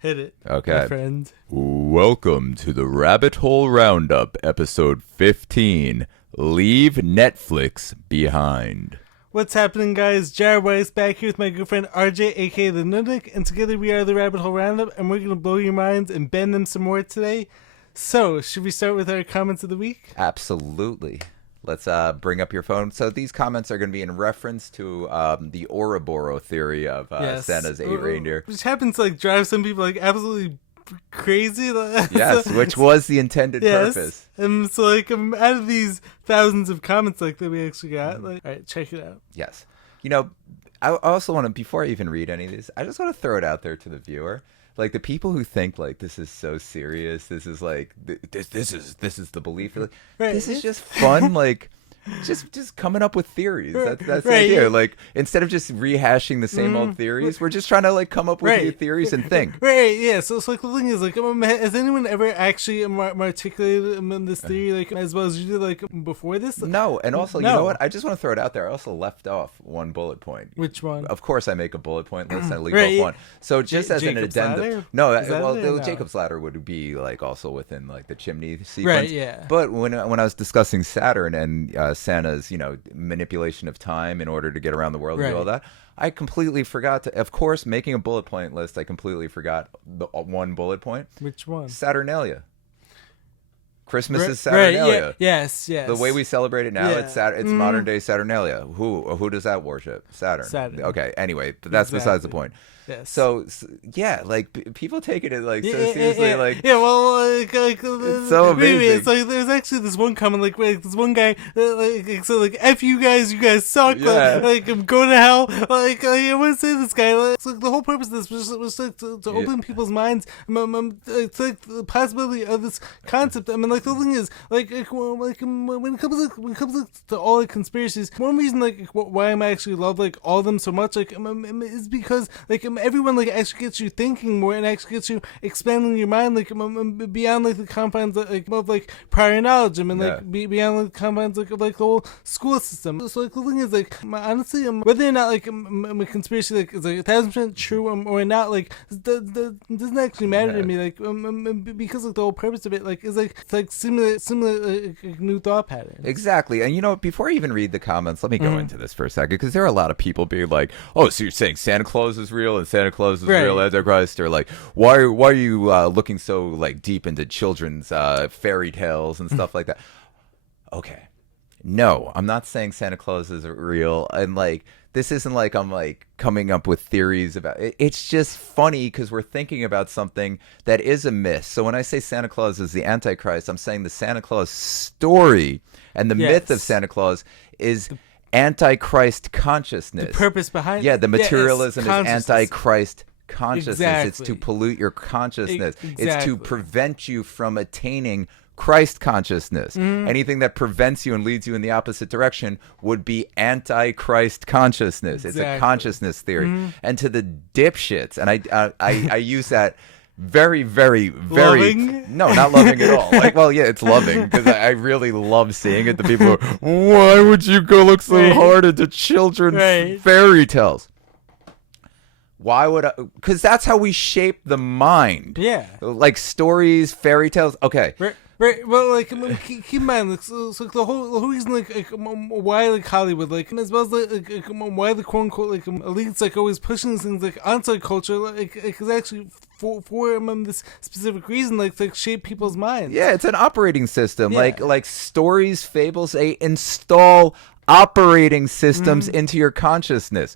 Hit it. Okay. My friend. Welcome to the Rabbit Hole Roundup, episode 15. Leave Netflix behind. What's happening, guys? Jared Weiss back here with my good friend RJ, aka the Nunic, and together we are the Rabbit Hole Roundup, and we're going to blow your minds and bend them some more today. So, should we start with our comments of the week? Absolutely. Let's bring up your phone. So these comments are going to be in reference to the Ouroboros theory of Santa's 8 reindeer. Which happens to drive some people absolutely crazy. Yes, which was the intended purpose. And so out of these thousands of comments that we actually got, all right, check it out. Yes. You know, I also want to, before I even read any of these, I just want to throw it out there to the viewer. Like, the people who think this is so serious, this is this is the belief. Right. This is just fun. Just coming up with theories. That's the idea. Like, instead of just rehashing the same old theories, we're just trying to come up with new theories and think. Right. Yeah. So the thing is, has anyone ever actually articulated this theory as well as you did before this? No. And also, you know what? I just want to throw it out there. I also left off one bullet point. Which one? Of course, I make a bullet point list and I leave off one. So just as Jacob's an addendum. ladder? No, Jacob's ladder would be also within the chimney sequence. Right. Yeah. But when I was discussing Saturn and Santa's manipulation of time in order to get around the world and do all that, I completely forgot to, of course, making a bullet point list, I completely forgot the one bullet point. Which one? Saturnalia. Christmas is Saturnalia. Right, yes. The way we celebrate it now, it's modern day Saturnalia. Who does that worship? Saturn. Okay, anyway, but that's besides the point. Yes. So yeah, people take it as so seriously. It's so amazing. It's there's actually this one comment this one guy F you guys suck. Go to hell. I want to say this guy. The whole purpose of this was to open people's minds to the possibility of this concept. I mean, the thing is, when it comes to all conspiracies, one reason why I actually love all of them so much is because everyone actually gets you thinking more and actually gets you expanding your mind beyond the confines of prior knowledge. I mean beyond the confines of the whole school system. So the thing is honestly whether or not a conspiracy is 1,000% true or not doesn't actually matter to me because the whole purpose of it is similar new thought pattern. Exactly. And before I even read the comments, let me go into this for a second, because there are a lot of people being like, oh, so you're saying Santa Claus is real and Santa Claus is real Antichrist, or why are you looking so deep into children's fairy tales and stuff like that? Okay, no, I'm not saying Santa Claus is real, and this isn't I'm coming up with theories about it. It's just funny because we're thinking about something that is a myth. So when I say Santa Claus is the Antichrist, I'm saying the Santa Claus story and the myth of Santa Claus is Antichrist consciousness. The purpose behind the materialism is Antichrist consciousness. Exactly. It's to pollute your consciousness. Exactly. It's to prevent you from attaining Christ consciousness. Anything that prevents you and leads you in the opposite direction would be Antichrist consciousness. It's a consciousness theory. And to the dipshits, and I use that very, very, very loving? No, not loving at all. It's loving because I really love seeing it. The people are, why would you go look so hard into children's fairy tales? Why would I? Because that's how we shape the mind. Yeah. Stories, fairy tales. Okay. Right. Well, keep in mind, the whole reason, why Hollywood, as well as why the quote unquote elites always pushing these things onto culture, is actually for this specific reason, to shape people's minds. Yeah, it's an operating system. Yeah. Stories, fables, they install operating systems into your consciousness.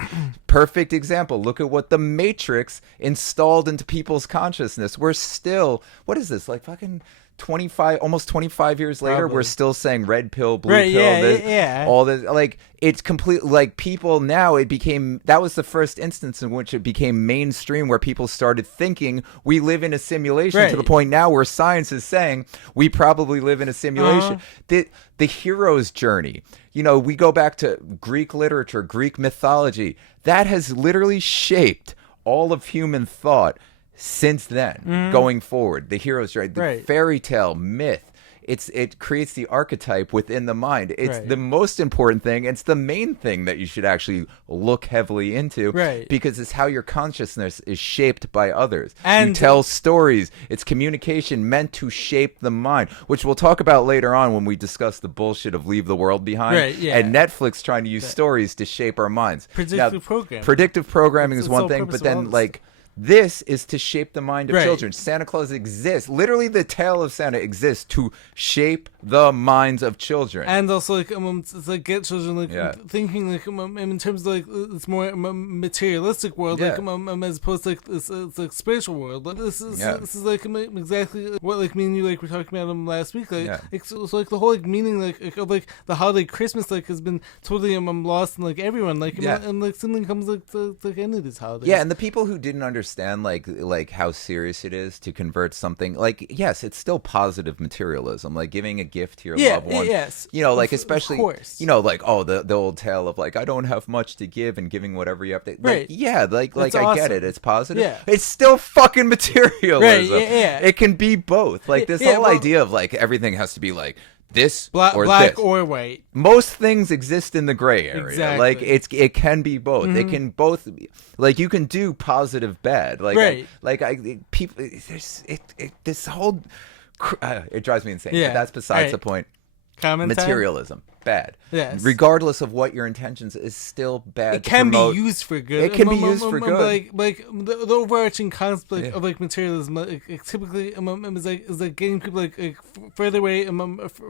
Perfect example. Look at what the Matrix installed into people's consciousness. We're still, what is this, fucking almost 25 years later, Probably. We're still saying red pill, blue pill, all this. It's completely people now. That was the first instance in which it became mainstream, where people started thinking we live in a simulation, to the point now where science is saying we probably live in a simulation. The hero's journey. We go back to Greek literature, Greek mythology. That has literally shaped all of human thought since then, going forward. The hero's journey, the fairy tale, myth. it creates the archetype within the mind. It's Right. the most important thing. It's the main thing that you should actually look heavily into, Right. because it's how your consciousness is shaped by others. And you tell stories. It's communication meant to shape the mind, which we'll talk about later on when we discuss the bullshit of Leave the World Behind. Right, yeah. And Netflix trying to use stories to shape our minds. Predictive programming. Predictive programming It's is the one sole thing, purpose but of all then this like this is to shape the mind of Right. children. Santa Claus exists. Literally, the tale of Santa exists to shape the minds of children. And also, like, it's like get children like Yeah. thinking like in terms of like it's more materialistic world, Yeah. like as opposed to like this it's like spiritual world. Like, this is Yeah. like exactly what like me and you like were talking about last week. Like, Yeah. so like the whole like meaning like of like the holiday Christmas like has been totally lost in like everyone like Yeah. and like something comes like to like any of these holidays. Yeah, and the people who didn't understand like how serious it is to convert something, like, yes, it's still positive materialism, like giving a gift to your loved one. Yes. You know, like, Of especially, course. you know, like, oh, the old tale of like, I don't have much to give and giving whatever you have to. Like, Right. yeah, like That's I get awesome. it. It's positive. Yeah. It's still fucking materialism. Right, yeah. It can be both. Like this Yeah, whole well- idea of like everything has to be like this black or black this. or white. Most things exist in the gray area. Exactly. Like it can be both. It can both be, like you can do positive bad. Like Right. people there's this whole it drives me insane. Yeah. But that's besides Right. the point. Comment time? Materialism, bad. Yes. Regardless of what your intentions, is still bad. It to can promote. be used for good. It can be used for good. Like the overarching concept of like materialism, like typically is like getting people like further away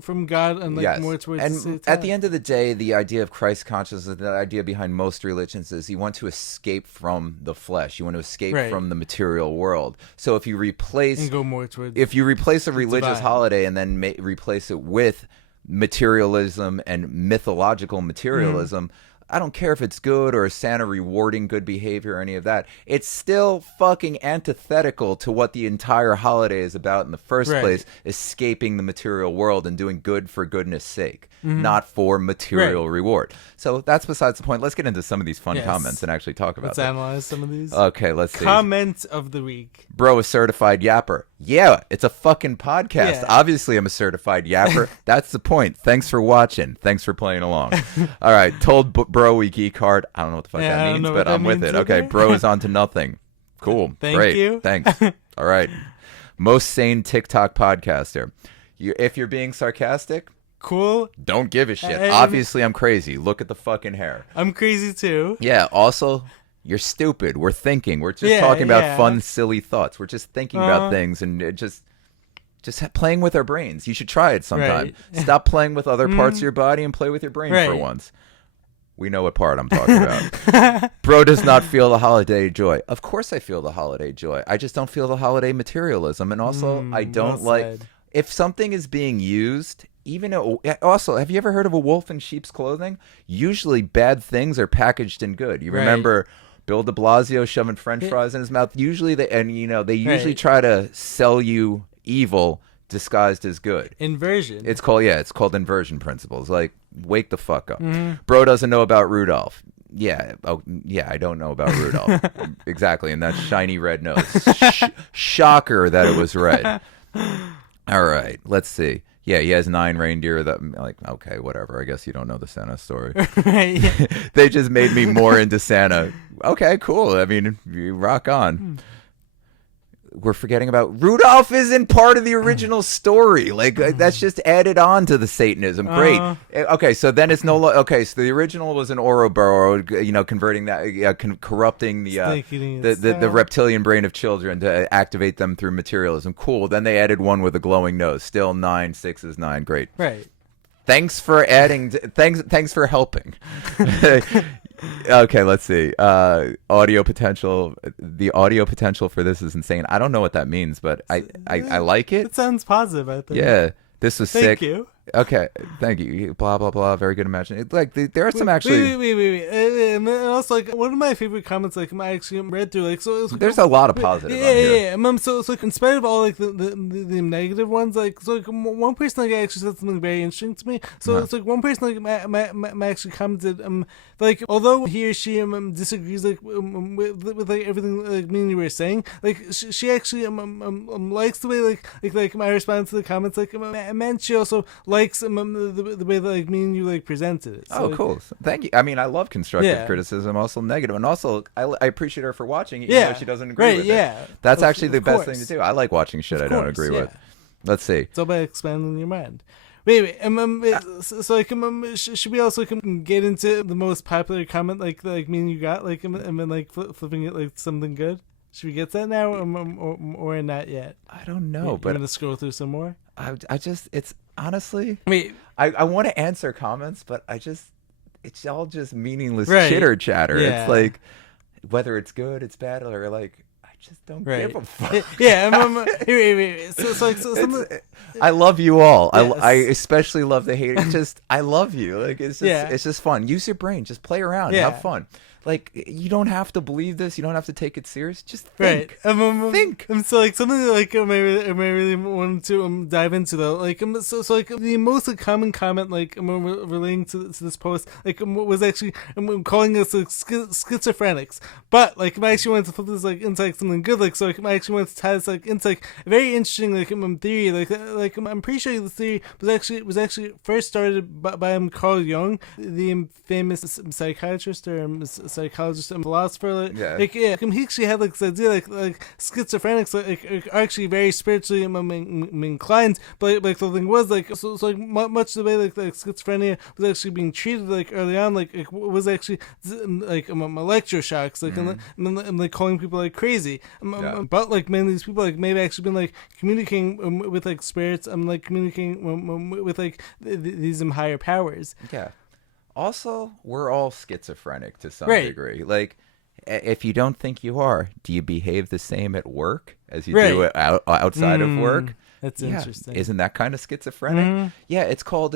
from God and like Yes. more towards. And Satan. at the end of the day, the idea of Christ consciousness, the idea behind most religions is you want to escape from the flesh. You want to escape Right. from the material world. So if you replace and go more towards. a religious divine. holiday and then replace it with materialism and mythological materialism, I don't care if it's good or Santa rewarding good behavior or any of that. It's still fucking antithetical to what the entire holiday is about in the first Right. place, escaping the material world and doing good for goodness sake, not for material reward. So that's besides the point. Let's get into some of these fun Yes. comments and actually talk about Let's them. analyze some of these. Okay, let's see. Comment of the week. Bro, a certified yapper. Yeah, it's a fucking podcast. Yeah. Obviously, I'm a certified yapper. That's the point. Thanks for watching. Thanks for playing along. All right, told bro we geek hard. I don't know what the fuck Yeah, I that don't means, know but what that I'm with means it. Okay, either. bro is on to nothing. Cool. Thank Great. you. Thanks. All right. Most sane TikTok podcaster. If you're being sarcastic, Cool. don't give a shit. Hey. Obviously, I'm crazy. Look at the fucking hair. I'm crazy too. Yeah, also, you're stupid. We're thinking. We're just Yeah, talking about yeah. fun, silly thoughts. We're just thinking about things and just playing with our brains. You should try it sometime. Right. Stop playing with other parts of your body and play with your brain for Right. once. We know what part I'm talking about. Bro does not feel the holiday joy. Of course I feel the holiday joy. I just don't feel the holiday materialism. And also, I don't well like... said. If something is being used... Also, have you ever heard of a wolf in sheep's clothing? Usually bad things are packaged in good. You Right. remember Bill de Blasio shoving french fries in his mouth? Usually they usually Right. try to sell you evil disguised as good. Inversion. It's called inversion principles. Like, wake the fuck up. Mm-hmm. Bro doesn't know about Rudolph. Yeah, I don't know about Rudolph. Exactly, and that shiny red nose. Shocker that it was red. All right, let's see. Yeah, he has 9 reindeer. Okay, whatever. I guess you don't know the Santa story. Right, yeah. They just made me more into Santa. Okay, cool. I mean, you rock on. We're forgetting about Rudolph isn't part of the original story. Like that's just added on to the Satanism. Great. Okay, so then it's no longer okay. So the original was an Ouroboros, converting that, corrupting the reptilian brain of children to activate them through materialism. Cool. Then they added one with a glowing nose. Still 9, 6 is 9. Great. Right. Thanks for adding. Thanks for helping. Okay, let's see. Audio potential. The audio potential for this is insane. I don't know what that means, but I like it. It sounds positive, I think. Yeah, this was Thank sick. you. Okay, thank you. Blah blah blah. Very good imagination. Like there are some actually. Wait. And then also, like, one of my favorite comments, like, I actually read through, like, so it's like, There's a lot of positive. Yeah, on here. yeah. So like, in spite of all like the negative ones, like, so like one person like actually said something very interesting to me. So it's like one person like actually commented, like, although he or she disagrees like with like everything like me and you were saying, like she actually likes the way like my response to the comments, like, and she also likes the way that like me and you like presented it. So, Oh, like, cool. Thank you. I mean, I love constructive Yeah. criticism, also negative, and also I appreciate her for watching it, even Yeah. though she doesn't agree Right, with yeah. it. That's Of- actually the of best course. thing to do. I like watching shit I don't course, agree yeah. with. Let's see. It's all about expanding your mind. Wait. So like, should we also get into the most popular comment like me and you got, like, and then like flipping it like something good? Should we get that now, or not yet? I don't know, You're but gonna scroll through some more. I just it's honestly Wait, I want to answer comments, but it's all just meaningless Right. chitter chatter. Yeah. It's like whether it's good, it's bad, or like I just don't right? give a fuck. Yeah. Wait. So like, so some. I love you all. Yes. I especially love the hate. It's just I love you. Like Yeah. it's just fun. Use your brain. Just play around. Yeah. Have fun. Like you don't have to believe this. You don't have to take it serious. Just think. Right. Think. So like something that, like I really wanted to dive into though. Like so like the most like, common comment like relating to this post like was actually calling us like schizophrenics. But like I actually wanted to flip this like into like something good. Like so like I actually wanted to tie this like into like a very interesting like theory. Like I'm pretty sure this theory was actually first started by Carl Jung, the famous psychiatrist or psychologist and philosopher. Yeah. Like he actually had like this idea like schizophrenics like are actually very spiritually inclined, but like the thing was like so like much the way like schizophrenia was actually being treated like early on like it was actually like electroshocks like and like calling people like crazy. But like many of these people like maybe actually been like communicating with like spirits like communicating with like these higher powers. Yeah. Also, we're all schizophrenic to some Right. degree. Like, if you don't think you are, do you behave the same at work as you Right. do outside of work? That's Yeah. interesting. Isn't that kind of schizophrenic? Yeah, it's called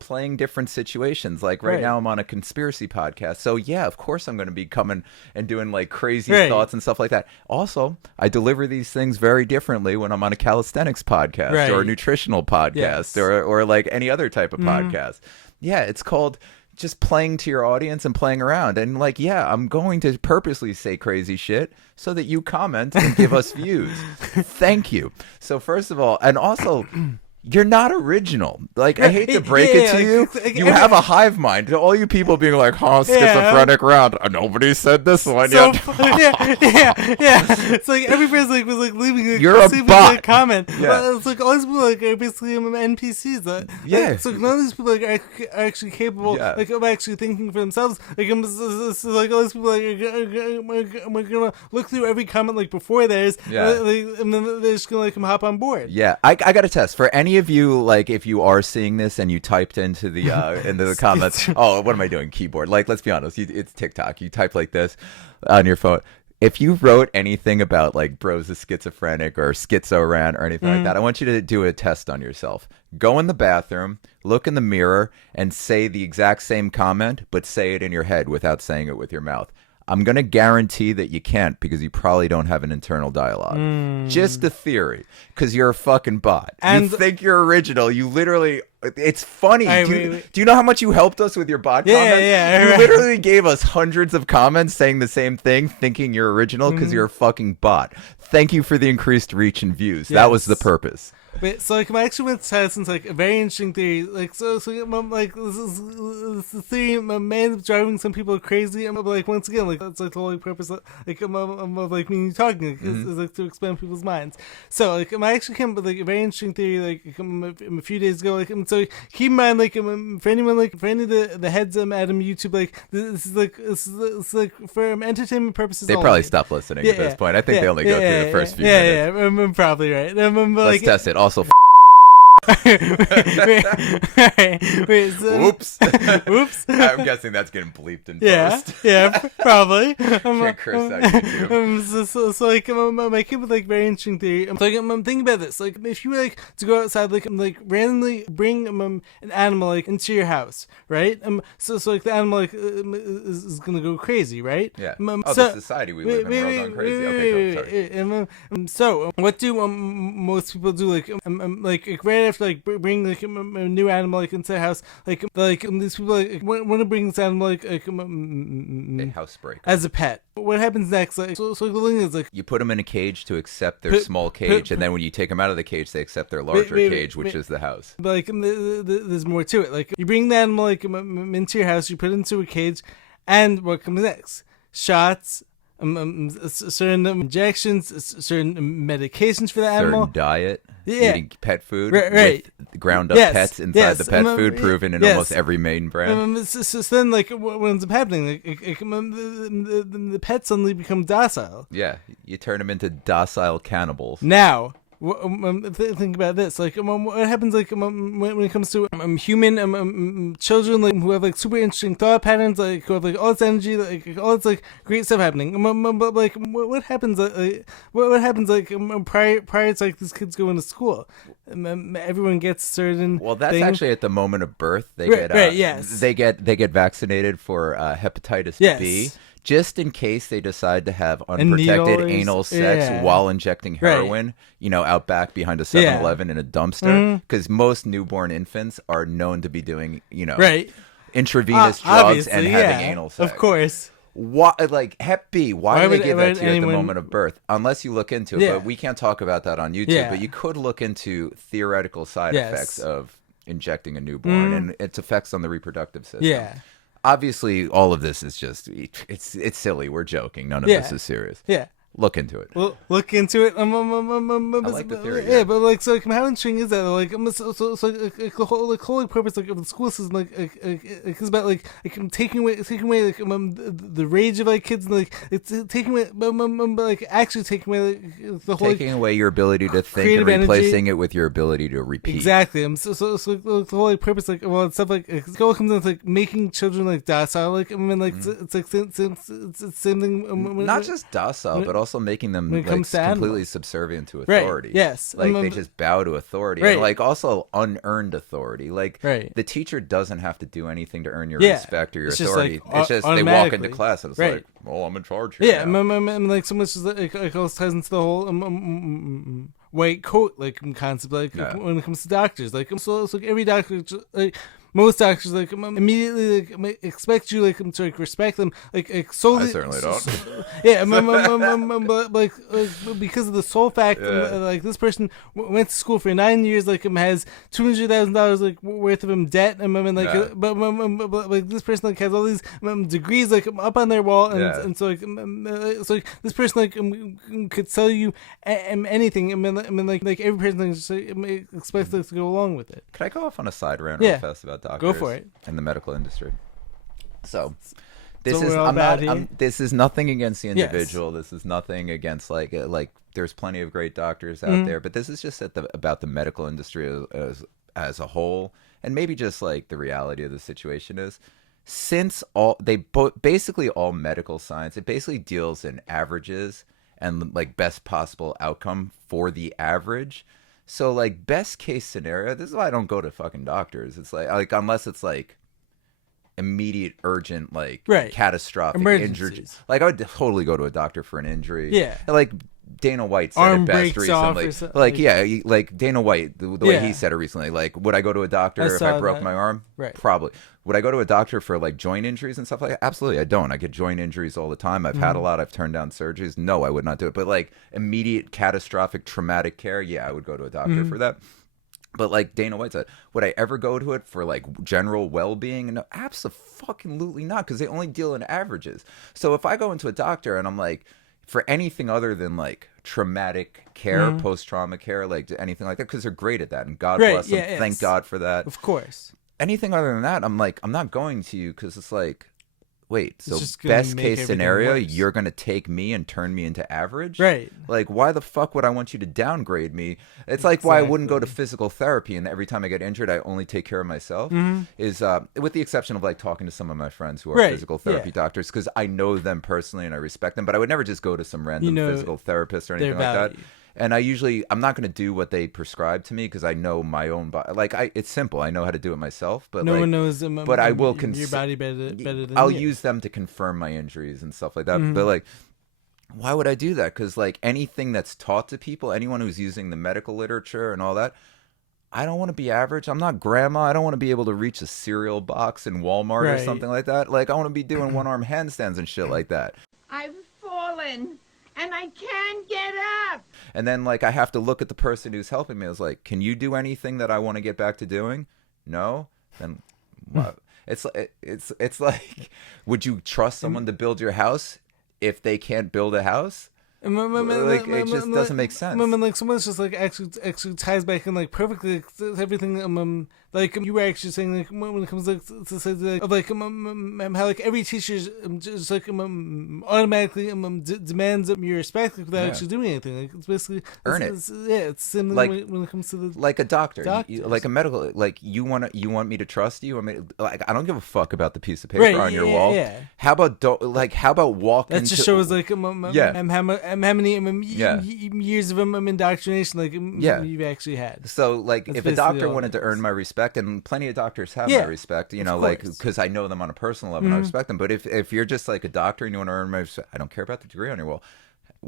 playing different situations. Like right Right. now I'm on a conspiracy podcast. So yeah, of course I'm going to be coming and doing like crazy Right. thoughts and stuff like that. Also, I deliver these things very differently when I'm on a calisthenics podcast or a Right. nutritional podcast Yes. or like any other type of podcast. Yeah, it's called just playing to your audience and playing around. And like, yeah, I'm going to purposely say crazy shit so that you comment and give us views. Thank you. So first of all, and also, you're not original. Like, I hate to break it to you. You have a hive mind. All you people being like, huh, schizophrenic round. Nobody said this one So yet. yeah. It's like everybody's like was like leaving like, You're a leaving, bot. like, comment. Yeah. Well, it's like all these people like are basically NPCs. Yeah. So none of these people like are actually capable Yeah. like of actually thinking for themselves. Like so, like all these people like are gonna look through every comment like before theirs. Yeah. And then they're just gonna like hop on board. Yeah, I got a test for any of you. Like, if you are seeing this and you typed into the comments, oh, what am I doing? Keyboard. Like, let's be honest, it's TikTok. You type like this on your phone. If you wrote anything about like bro's a schizophrenic or schizo-ran or anything like that, I want you to do a test on yourself. Go in the bathroom, look in the mirror, and say the exact same comment, but say it in your head without saying it with your mouth. I'm going to guarantee that you can't because you probably don't have an internal dialogue. Just a theory, because you're a fucking bot. And you think you're original. You literally, it's funny. Wait. Do you know how much you helped us with your bot comments? Yeah, You right. literally gave us hundreds of comments saying the same thing, thinking you're original because you're a fucking bot. Thank you for the increased reach and views. That was the Yes. purpose. But so like I actually went to Tyson's like a very interesting theory. Like so like this is theory may end up driving some people crazy. But like once again like that's like the whole purpose of, like of like me and you talking like, is like to expand people's minds. So like I actually came up with like a very interesting theory like a few days ago. Like so keep in mind like for anyone like for any of the heads at YouTube like this is like for entertainment purposes. They only. probably stopped listening at this point. I think they only go through the first few minutes. Yeah, I'm probably right. Let's Like, test it. Also, Oops. Oops. I'm guessing that's getting bleeped in Yeah, post. yeah, probably. Can't curse on YouTube. So like, I came with like very interesting theory. So, like, I'm thinking about this. Like, if you were like to go outside, like randomly bring an animal like into your house, right? So like the animal like is gonna go crazy, right? Yeah. So, The society we live in, we're all going crazy. Okay, go. Sorry. So what do most people do? Like right after like bring like a new animal like into the house, like these people like want to bring this animal like They housebreak. as a pet. What happens next? Like, so the thing is like You put them in a cage to accept their small cage, and then when you take them out of the cage, they accept their larger cage, which is the house. But like, there's more to it. Like, you bring the animal like into your house, you put it into a cage, and what comes next? Shots, certain injections, certain medications for the animal. Certain diet, Yeah. eating pet food, Right. with ground up Yes, pets inside yes, the pet food, proven in yes. almost every main brand. So then, like, what ends up happening? Like, the pets suddenly become docile. Yeah, you turn them into docile cannibals. Now, think about this. Like, what happens? Like, when it comes to human children, like who have like super interesting thought patterns, like who have like all this energy, like all this like great stuff happening. But like, what happens? What happens? Like prior to like these kids going to school, everyone gets certain. Well, that's things. actually at the moment of birth. They Yes. They get vaccinated for hepatitis Yes. B. Just in case they decide to have unprotected anal sex while injecting heroin, out back behind a 7-Eleven in a dumpster. Because most newborn infants are known to be doing, intravenous drugs and having anal sex. Of course. Why, like Hep B? Why do they give that to you at the anyone... moment of birth? Unless you look into it, but we can't talk about that on YouTube. Yeah. But you could look into theoretical side effects of injecting a newborn and its effects on the reproductive system. Yeah. Obviously, all of this is just it's silly. We're joking. None of this is serious. Yeah. Look into it. Well, look into it. I like the theory. Yeah, but like, so like, how interesting is that? Like, so the whole purpose like of the school system, like is about like taking away like the rage of like kids, and like it's taking away, like actually taking away like, the whole taking away your ability to think and replacing it with your ability to repeat. Exactly. So the whole like purpose, like well, stuff like it all comes down to like making children like docile. Like it's like same thing. Not just docile, but also making them like completely subservient to authority. Right. Yes. Like they just bow to authority. Right. And like also unearned authority. Like the teacher doesn't have to do anything to earn your respect or your authority. It's just they walk into class and it's like, well, I'm in charge here. Yeah. And like so much is like also ties into the whole white coat like concept, like when it comes to doctors. Like so like every doctor like most doctors like immediately like expect you like to like respect them like solely. I certainly don't. Yeah, but like because of the sole fact like this person went to school for 9 years, like has $200,000 like worth of debt, and like but like this person like has all these degrees like up on their wall, and so like this person like could sell you anything. I mean like every person like, just expects like, to go along with it. Could I go off on a side rant real fast about doctors? Go for it. And the medical industry. So this is nothing against the individual. Yes. This is nothing against like there's plenty of great doctors out there, but this is just about the medical industry as a whole, and maybe just like the reality of the situation is, since basically all medical science, it basically deals in averages and like best possible outcome for the average. So like best case scenario, this is why I don't go to fucking doctors. It's like unless it's like immediate, urgent, like catastrophic injury. Like I would totally go to a doctor for an injury. Yeah. Like Dana White said it best recently. Like Dana White, the way he said it recently. Like, would I go to a doctor if I broke my arm? Right. Probably. Would I go to a doctor for like joint injuries and stuff like that? Absolutely, I don't. I get joint injuries all the time. I've had a lot. I've turned down surgeries. No, I would not do it. But like immediate, catastrophic, traumatic care, yeah, I would go to a doctor for that. But like Dana White said, would I ever go to it for like general well-being? No, absolutely not, because they only deal in averages. So if I go into a doctor and I'm like, for anything other than like traumatic care, post-trauma care, like anything like that, because they're great at that, and God bless them. Thank God for that. Of course. Anything other than that, I'm like, I'm not going to you, because it's like wait, so just gonna best make case everything scenario, worse. you're going to take me and turn me into average? Right. Like, why the fuck would I want you to downgrade me? It's like why I wouldn't go to physical therapy and every time I get injured, I only take care of myself. Is with the exception of like talking to some of my friends who are physical therapy doctors, because I know them personally and I respect them, but I would never just go to some random physical therapist or anything like that. And I'm not going to do what they prescribe to me because I know my own body. Like, it's simple. I know how to do it myself. But no one knows but I will your body better than I'll you. use them to confirm my injuries and stuff like that. But like, why would I do that? Because like anything that's taught to people, anyone who's using the medical literature and all that, I don't want to be average. I'm not grandma. I don't want to be able to reach a cereal box in Walmart or something like that. Like, I want to be doing one-arm handstands and shit like that. I've fallen. And I can't get up. And then, like, I have to look at the person who's helping me. I was like, can you do anything that I want to get back to doing? No? Then what? It's like, would you trust someone to build your house if they can't build a house? Like, it just doesn't make sense. Like, someone's just, like, actually ties back in, like, perfectly, like, everything, like, you were actually saying, like, when it comes, like, to like, how, like, every teacher just, like, automatically demands your respect without actually doing anything. Like, it's basically... Earn it. It's similar like, when it comes to the... Like a doctor. Like a medical... Like, you want me to trust you? Like, I don't give a fuck about the piece of paper on your wall. Yeah. How about walk That just shows, like, how many years of indoctrination, like, you've actually had. So, like, if a doctor wanted to earn my respect, and plenty of doctors have my respect, you know, like, because I know them on a personal level and I respect them. But if you're just like a doctor and you want to earn my respect, I don't care about the degree on your wall.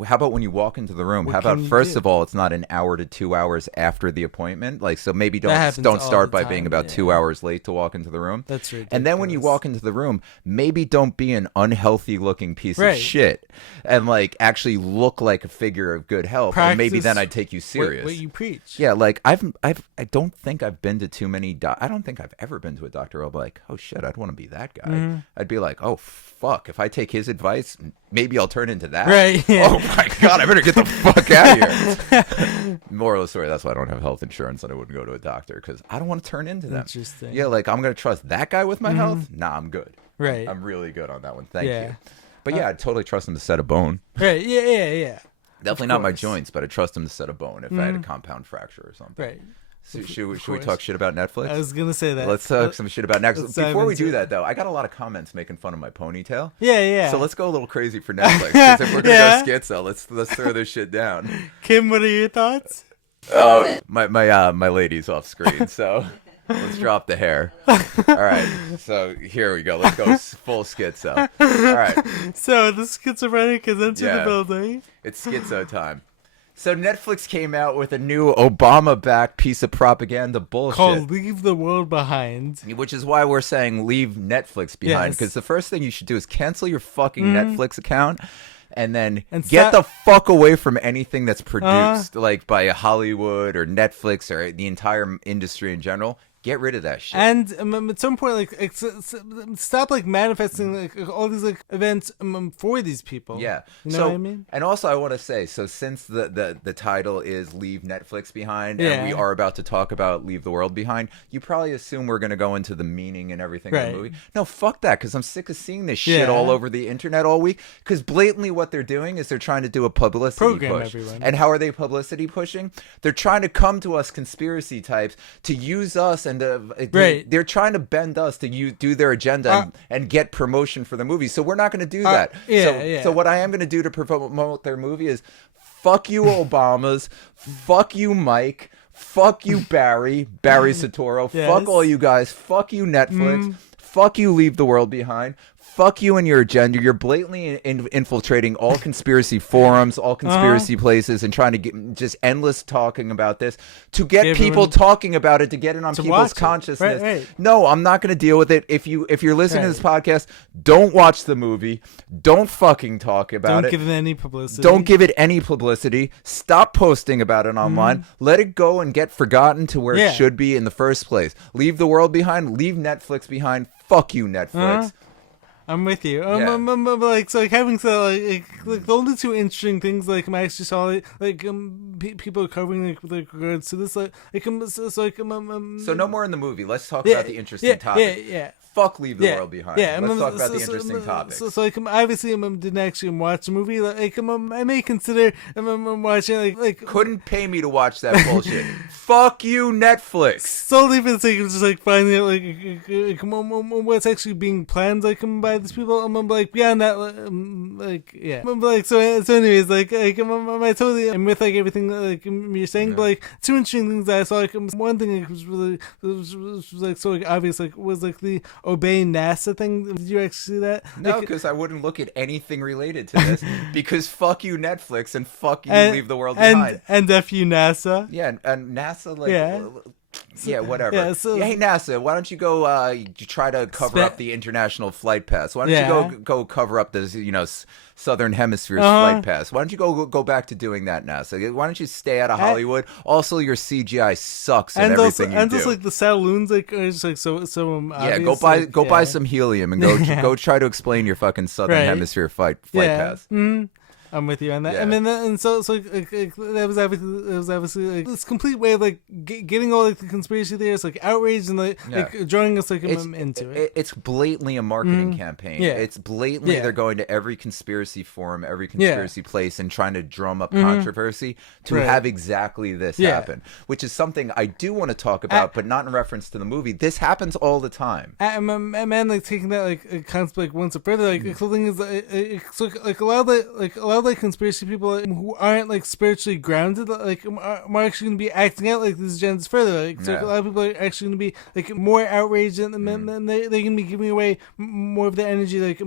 How about when you walk into the room? How about first of all, it's not an hour to 2 hours after the appointment? Like, so maybe don't start by being about 2 hours late to walk into the room. That's ridiculous. And then when you walk into the room, maybe don't be an unhealthy looking piece of shit and like actually look like a figure of good health. And maybe then I'd take you serious. What you preach. Yeah, like I don't think I've been to too many. I don't think I've ever been to a doctor. I'll be like, oh shit, I'd want to be that guy. I'd be like, oh fuck, if I take his advice, maybe I'll turn into that. Right. Yeah. Oh my god, I better get the fuck out of here. Moral of the story, that's why I don't have health insurance and I wouldn't go to a doctor, because I don't want to turn into them. Interesting. Yeah, like I'm going to trust that guy with my health? Nah, I'm good. Right. I'm really good on that one. Thank you. But yeah, I'd totally trust him to set a bone. Right, yeah. Definitely not my joints, but I trust him to set a bone if I had a compound fracture or something. Right. So should we talk shit about Netflix? I was gonna say that. Let's talk some shit about Netflix. Before we do that, though, I got a lot of comments making fun of my ponytail. Yeah. So let's go a little crazy for Netflix. Because if we're gonna go schizo, let's throw this shit down. Kim, what are your thoughts? Oh, my lady's off screen, so let's drop the hair. All right, so here we go. Let's go full schizo. All right. So the schizophrenic has entered the building. It's schizo time. So Netflix came out with a new Obama-backed piece of propaganda bullshit called "Leave the World Behind," which is why we're saying leave Netflix behind. Because the first thing you should do is cancel your fucking Netflix account, and then get the fuck away from anything that's produced like by Hollywood or Netflix or the entire industry in general. Get rid of that shit. And at some point, like, stop like manifesting like all these like events for these people. Yeah, you know what I mean. And also, I want to say, so since the title is "Leave Netflix Behind," and we are about to talk about "Leave the World Behind," you probably assume we're going to go into the meaning and everything of the movie. No, fuck that, because I'm sick of seeing this shit all over the internet all week. Because blatantly, what they're doing is they're trying to do a publicity push. Everyone. And how are they publicity pushing? They're trying to come to us conspiracy types to use us. And they're trying to bend us to do their agenda and get promotion for the movie. So we're not going to do that. So what I am going to do to promote their movie is fuck you, Obamas. Fuck you, Mike. Fuck you, Barry Soetoro. Fuck all you guys. Fuck you, Netflix. Fuck you, Leave the World Behind. Fuck you and your agenda. You're blatantly infiltrating all conspiracy forums, all conspiracy places, and trying to get just endless talking about this to get people talking about it, to get it on people's consciousness. Right. No, I'm not going to deal with it. If you're listening to this podcast, don't watch the movie. Don't fucking talk about it. Don't give it any publicity. Don't give it any publicity. Stop posting about it online. Let it go and get forgotten to where it should be in the first place. Leave the world behind. Leave Netflix behind. Fuck you, Netflix. I'm with you. Like, so like having said like the only two interesting things like I actually saw like people are covering like with regards to this So no more in the movie. Let's talk about the interesting topic. Yeah. Fuck Leave the World Behind. Yeah, Let's talk about the interesting topics. So like obviously didn't actually watch the movie. Like I may consider watching like couldn't pay me to watch that bullshit. Fuck you, Netflix. Solely for the sake of just like finding out like what's actually being planned like by these people. Like beyond that, like yeah. Like so anyways, like I totally I'm with like everything like you're saying, but like two interesting things that I saw. Like one thing like, was like so like obvious like was like the obey NASA thing. Did you actually see that? No, because I wouldn't look at anything related to this because fuck you Netflix and fuck you Leave the World Behind. And F you NASA. Yeah, and NASA whatever. Yeah, hey NASA, why don't you go you try to cover up the international flight pass? Why don't you go cover up the Southern Hemisphere's flight pass? Why don't you go back to doing that, NASA? Why don't you stay out of Hollywood? Also, your CGI sucks in everything you do. And just like the saloons like are just like so obvious, go buy some helium and go try to explain your fucking Southern Hemisphere flight pass. Mm-hmm. I'm with you on that. Yeah. I mean, and so like, that was obviously like this complete way of like getting all like the conspiracy theories like outraged and like drawing us like into it. It's blatantly a marketing campaign. Yeah. It's blatantly they're going to every conspiracy forum, every conspiracy place, and trying to drum up controversy to have exactly this happen, which is something I do want to talk about, but not in reference to the movie. This happens all the time. Man, like taking that like concept like one step further, like the thing is like a lot of like conspiracy people who aren't like spiritually grounded like are actually going to be acting out like these agendas further. Like so a lot of people are actually going to be like more outraged and they're going to be giving away more of their energy like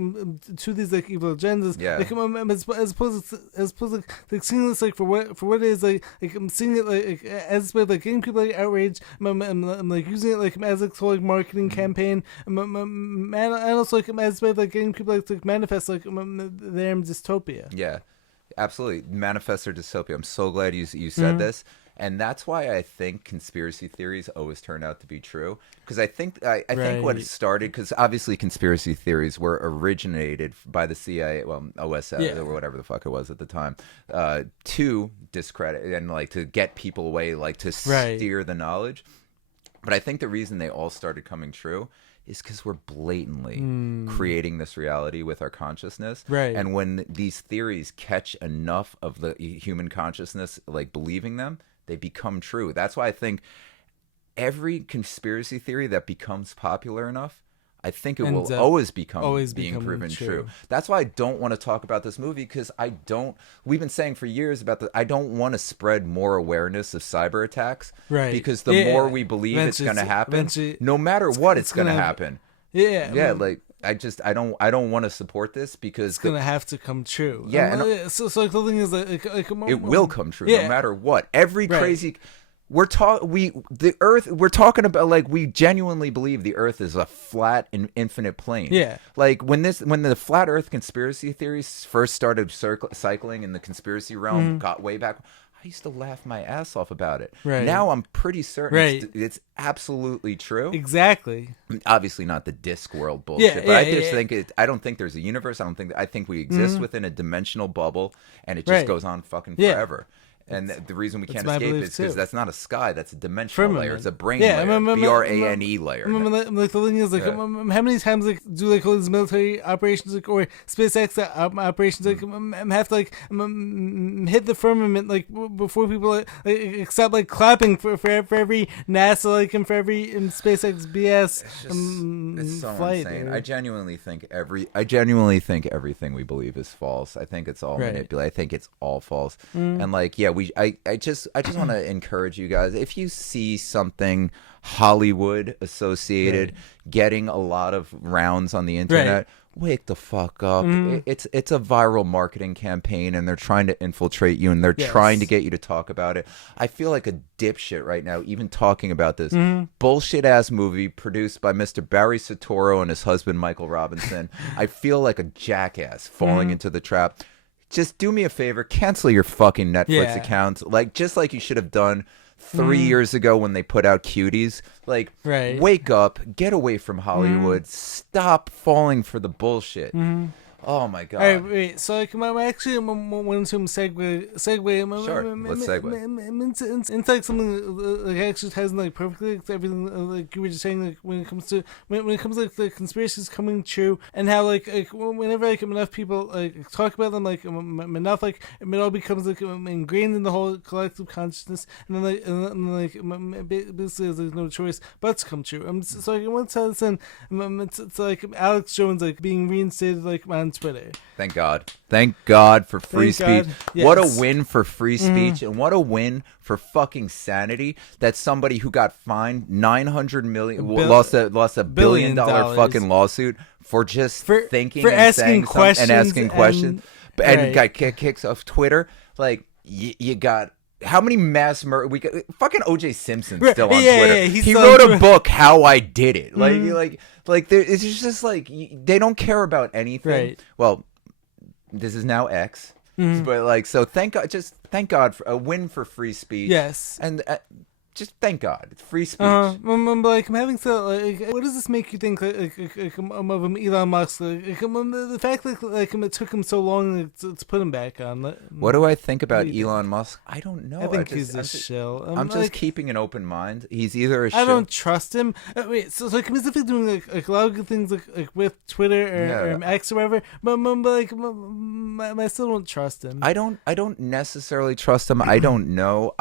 to these like evil agendas. Yeah. Like as opposed to like seeing this like for what it is like I'm seeing it like as a way of like getting people like outraged. I'm like using it like as a whole like marketing campaign. And also like as a way of like getting people like to manifest like their dystopia. Yeah. Absolutely. Manifest their dystopia. I'm so glad you said this. And that's why I think conspiracy theories always turn out to be true. Because I think what started, because obviously conspiracy theories were originated by the CIA, well, OSS or whatever the fuck it was at the time, to discredit and like to get people away, like to steer the knowledge. But I think the reason they all started coming true is because we're blatantly creating this reality with our consciousness. Right. And when these theories catch enough of the human consciousness, like believing them, they become true. That's why I think every conspiracy theory that becomes popular enough, I think it will always become being proven true. That's why I don't want to talk about this movie, because we've been saying for years about I don't want to spread more awareness of cyber attacks. Right. Because the more we believe it's going to happen, no matter what, it's going to happen. Yeah. Yeah. Like, I don't want to support this because it's going to have to come true. Yeah. So like, the thing is like it will come true no matter what. Every crazy... We're talking about like we genuinely believe the Earth is a flat and infinite plane. Yeah. Like when the flat Earth conspiracy theories first started cycling in the conspiracy realm, got way back. I used to laugh my ass off about it. Right. Now I'm pretty certain it's absolutely true. Exactly. Obviously not the Discworld bullshit, but I don't think there's a universe. I think we exist within a dimensional bubble, and it just goes on fucking forever. And the reason we can't escape is because that's not a sky, that's a dimensional layer. It's a brain layer, BRANE layer. Like the thing is, like, how many times like do like all these military operations, like, or SpaceX operations, like have to like hit the firmament like before people like stop like clapping for every NASA like and for every SpaceX BS it's so flight. Insane. I genuinely think everything we believe is false. I think it's all manipulated. I think it's all false. And like I just want to encourage you guys, if you see something Hollywood associated getting a lot of rounds on the internet, wake the fuck up. It's a viral marketing campaign, and they're trying to infiltrate you, and they're trying to get you to talk about it. I feel like a dipshit right now even talking about this bullshit ass movie produced by Mr. Barry Soetoro and his husband Michael Robinson. I feel like a jackass falling into the trap. Just do me a favor, cancel your fucking Netflix account, like just like you should have done 3 years ago when they put out Cuties. Like, wake up, get away from Hollywood, stop falling for the bullshit. Oh my god. All right, wait. So like, I actually want to segue. Sure. Let's segue. Into like something like actually ties in like perfectly to everything like you were just saying, like when it comes to like the conspiracies coming true, and how like whenever like enough people like talk about them, like enough like it all becomes like ingrained in the whole collective consciousness, and then like basically there's like no choice but to come true. So like I want to listen to like Alex Jones like being reinstated like on Twitter. Thank God for free speech. Yes. What a win for free speech, and what a win for fucking sanity that somebody who got fined $900 million lost a $1 billion fucking lawsuit for just thinking for and asking saying questions and asking questions and right. got kicks off Twitter. Like you got. How many mass murder? We got fucking O.J. Simpson's still on Twitter. Yeah, he wrote a book, How I Did It. Like it's just like they don't care about anything. Right. Well, this is now X, but like so. Thank God for a win for free speech. Yes, and just thank God it's free speech. Like I'm having to like, what does this make you think like of Elon Musk? The fact that like it took him so long to put him back on. What do I think about Elon Musk? I don't know. I think he's a shill. I'm just keeping an open mind. He's either a shill. I don't trust him. Wait, so like I'm specifically doing like a lot of good things like with Twitter or X or whatever, but like I still don't trust him. I don't necessarily trust him. I don't know.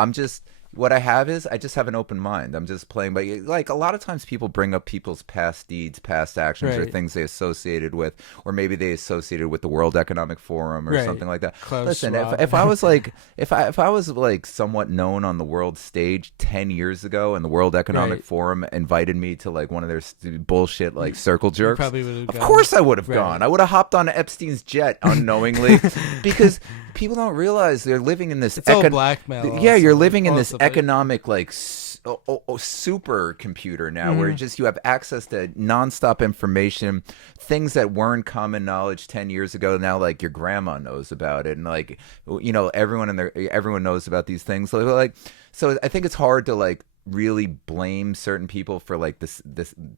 What I have is I just have an open mind. I'm just playing by, like, a lot of times people bring up people's past deeds, past actions, or things they associated with, or maybe they associated with the World Economic Forum or something like that. Listen, if I was like if I was like somewhat known on the world stage 10 years ago, and the World Economic Forum invited me to like one of their bullshit like circle jerks, of course I would have gone. I would have hopped on Epstein's jet unknowingly because people don't realize they're living in this all blackmail. Yeah, you're living in this economic like super computer now where you have access to nonstop information, things that weren't common knowledge 10 years ago. Now like your grandma knows about it, and like everyone knows about these things. Like so I think it's hard to like really blame certain people for like this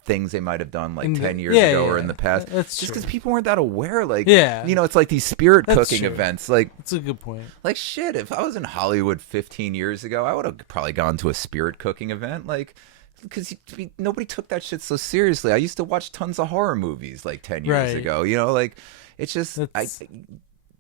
things they might have done like 10 years ago or in the past. That's just because people weren't that aware. Like it's like these spirit cooking events. Like that's a good point. Like shit, if I was in Hollywood 15 years ago, I would have probably gone to a spirit cooking event. Like because nobody took that shit so seriously. I used to watch tons of horror movies like 10 years ago. Like it's just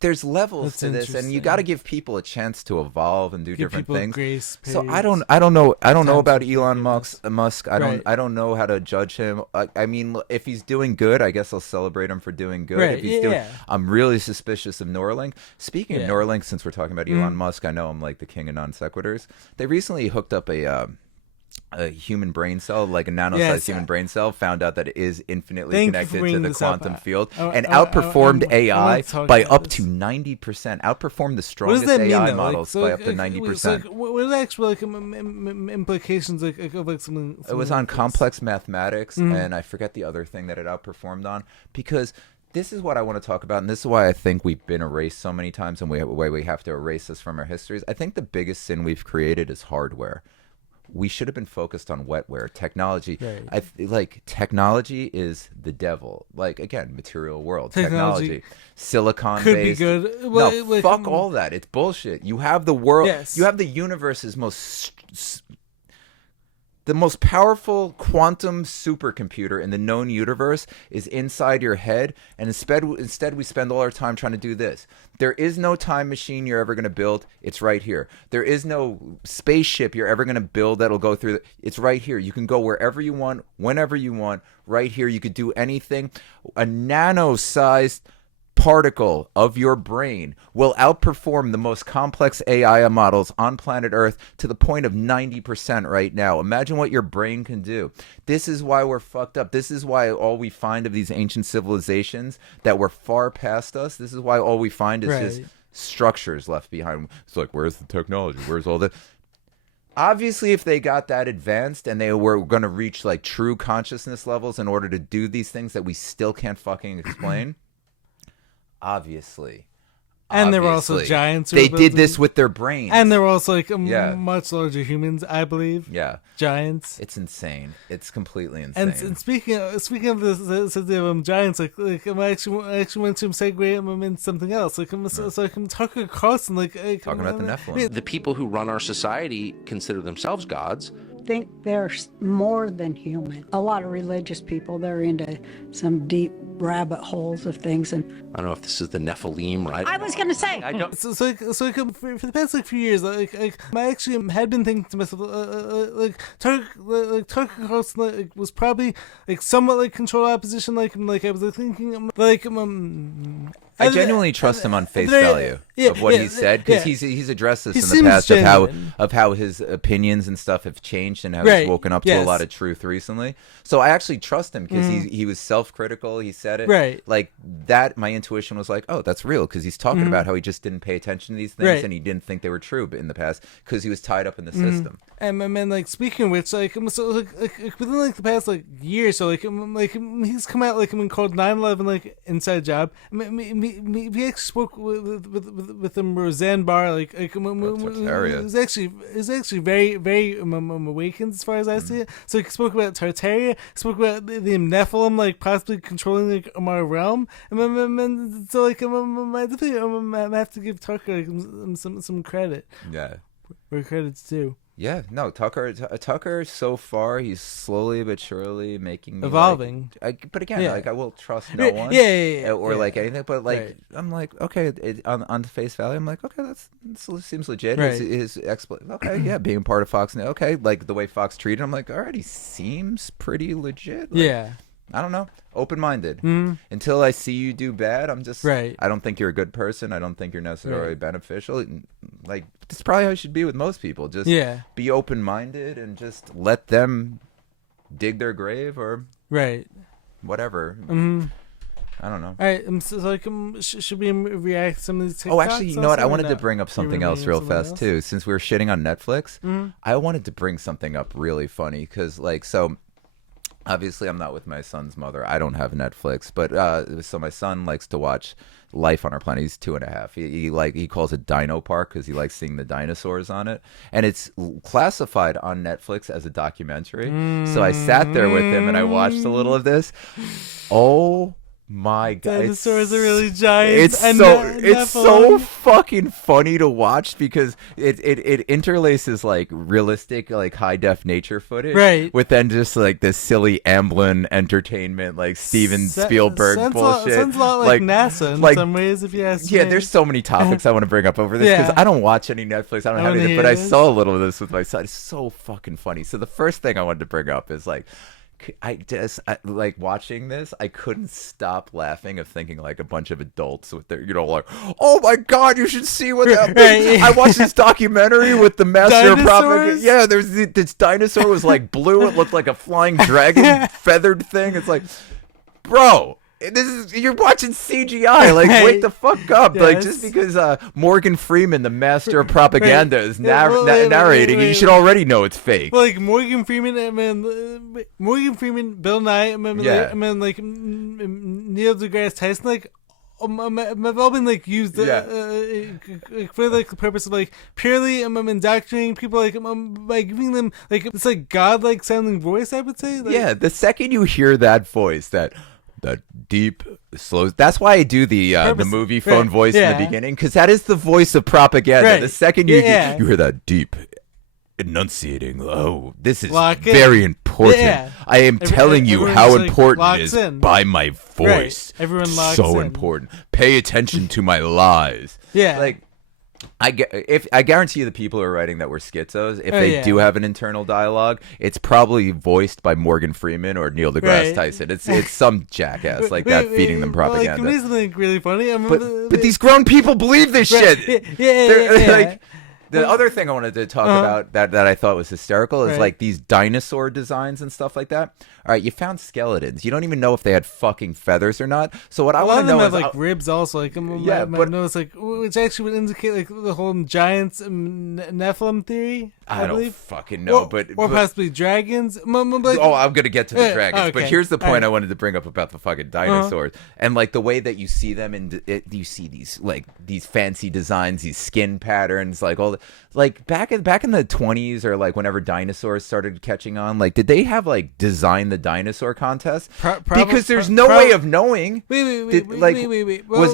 there's levels to this, and you got to give people a chance to evolve and do different things. Grace, so I don't know about Elon Musk. I don't know how to judge him. I mean, if he's doing good, I guess I'll celebrate him for doing good. If he's I'm really suspicious of Neuralink. Speaking of Neuralink, since we're talking about Elon Musk, I know I'm like the king of non sequiturs. They recently hooked up a human brain cell, like a nano-sized human brain cell, found out that it is infinitely connected to the quantum field and outperformed AI by up to 90%. Outperformed the strongest AI models by up to 90%. What are the actual like implications of like something? It was on complex mathematics, and I forget the other thing that it outperformed on, because this is what I want to talk about, and this is why I think we've been erased so many times, and why we have to erase this from our histories. I think the biggest sin we've created is hardware. We should have been focused on wetware technology. Like technology is the devil. Like again, material world technology silicon could based. Be good. No, fuck all that. It's bullshit. You have the world. You have the universe's the most powerful quantum supercomputer in the known universe is inside your head, and instead we spend all our time trying to do this. There is no time machine you're ever going to build. It's right here. There is no spaceship you're ever going to build that'll go through. It's right here. You can go wherever you want, whenever you want, right here. You could do anything. A nano-sized particle of your brain will outperform the most complex AI models on planet Earth to the point of 90% right now. Imagine what your brain can do. This is why we're fucked up. This is why all we find of these ancient civilizations that were far past us, this is why all we find is just structures left behind. It's like, where's the technology? Where's all the... Obviously, if they got that advanced and they were going to reach like true consciousness levels in order to do these things that we still can't fucking explain... Obviously, And there were also obviously. giants. They did this with their brains. And there were also like much larger humans, I believe. Yeah. Giants. It's insane. It's completely insane. And speaking of the giants, like I actually want to segue into something else. Like Tucker Carlson, talking about the Nephilim. The people who run our society consider themselves gods. Think they're more than human. A lot of religious people, they're into some deep rabbit holes of things. And I don't know if this is the Nephilim, right? I was going to say. I don't. For the past few years, I actually had been thinking to myself, Tucker Carlson was probably somewhat control opposition. I was thinking I genuinely trust him on face value of what he said, because he's addressed this in the past of how his opinions and stuff have changed and how he's woken up to a lot of truth recently. So I actually trust him because he was self-critical. He said it like that. My intuition was like, oh, that's real, because he's talking about how he just didn't pay attention to these things and he didn't think they were true in the past because he was tied up in the system. And speaking of which, within the past year or so, he's come out and called 9/11 inside job. We actually spoke with him, Roseanne Barr, is actually very awakened as far as I see it. So he spoke about Tartaria, spoke about the Nephilim possibly controlling our realm, and so I definitely have to give Tucker some credit. Yeah, where credit's due. Yeah, no, Tucker so far, he's slowly but surely making me evolving. But again, I will trust no one. Or anything. But I'm like, okay, on the face value, I'm like, okay, that seems legit. Right. His okay, yeah, being part of Fox now, okay, the way Fox treated him, I'm like, alright, he seems pretty legit. I don't know. Open-minded. Until I see you do bad, I'm just. I don't think you're a good person. I don't think you're necessarily beneficial. That's probably how you should be with most people. Just be open-minded and just let them dig their grave or whatever. I don't know. All right, should we react to some of these TikToks? Oh, actually, you know what? I wanted to bring up something else real fast too. Since we were shitting on Netflix, I wanted to bring something up really funny because, obviously, I'm not with my son's mother. I don't have Netflix, but so my son likes to watch Life on Our Planet. He's 2.5. He calls it Dino Park because he likes seeing the dinosaurs on it, and it's classified on Netflix as a documentary. So I sat there with him and I watched a little of this. Oh my god, dinosaurs are really giant. It's so fucking funny to watch because it interlaces realistic high def nature footage with then just this silly Amblin Entertainment Steven Spielberg bullshit. Sounds a lot like NASA in some ways, if you ask me. There's so many topics I want to bring up over this because I don't watch any Netflix. I don't have anything, but I saw a little of this with my son. It's so fucking funny. So the first thing I wanted to bring up is I watching this, I couldn't stop laughing of thinking a bunch of adults with their, oh my god, you should see what that I watched this documentary with the master of propaganda. Yeah, there's this dinosaur was blue. It looked like a flying dragon feathered thing. It's bro, you're watching CGI. Wake the fuck up. Just because Morgan Freeman, the master of propaganda, is narrating, you should already know it's fake. Morgan Freeman, Bill Nye, Neil deGrasse Tyson, have all been used for the purpose of purely indoctrinating people by giving them this godlike sounding voice, I would say. The second you hear that voice, that deep slow, that's why I do the movie phone voice in the beginning, because that is the voice of propaganda. The second you hear that deep enunciating, oh, this is very important. I am telling you how important it is by my voice. Everyone locks so in. Important. Pay attention to my lies. I guarantee you the people who are writing that were schizos, if they do have an internal dialogue, it's probably voiced by Morgan Freeman or Neil deGrasse Tyson. It's some jackass that feeding them propaganda. Something really funny. But these grown people believe this shit. The other thing I wanted to talk about that I thought was hysterical is like these dinosaur designs and stuff like that. All right, you found skeletons. You don't even know if they had fucking feathers or not. So what I want to know have is like ribs also. Like but nose, like which actually would indicate like the whole giants Nephilim theory. I don't fucking know, or possibly dragons. Like, I'm gonna get to the dragons, but here's the point I wanted to bring up about the fucking dinosaurs and like the way that you see them and you see these like these fancy designs, these skin patterns, like all the, like back in the 20s or like whenever dinosaurs started catching on. Like, did they have like design the dinosaur contest? Because there's no way of knowing. Wait. Well,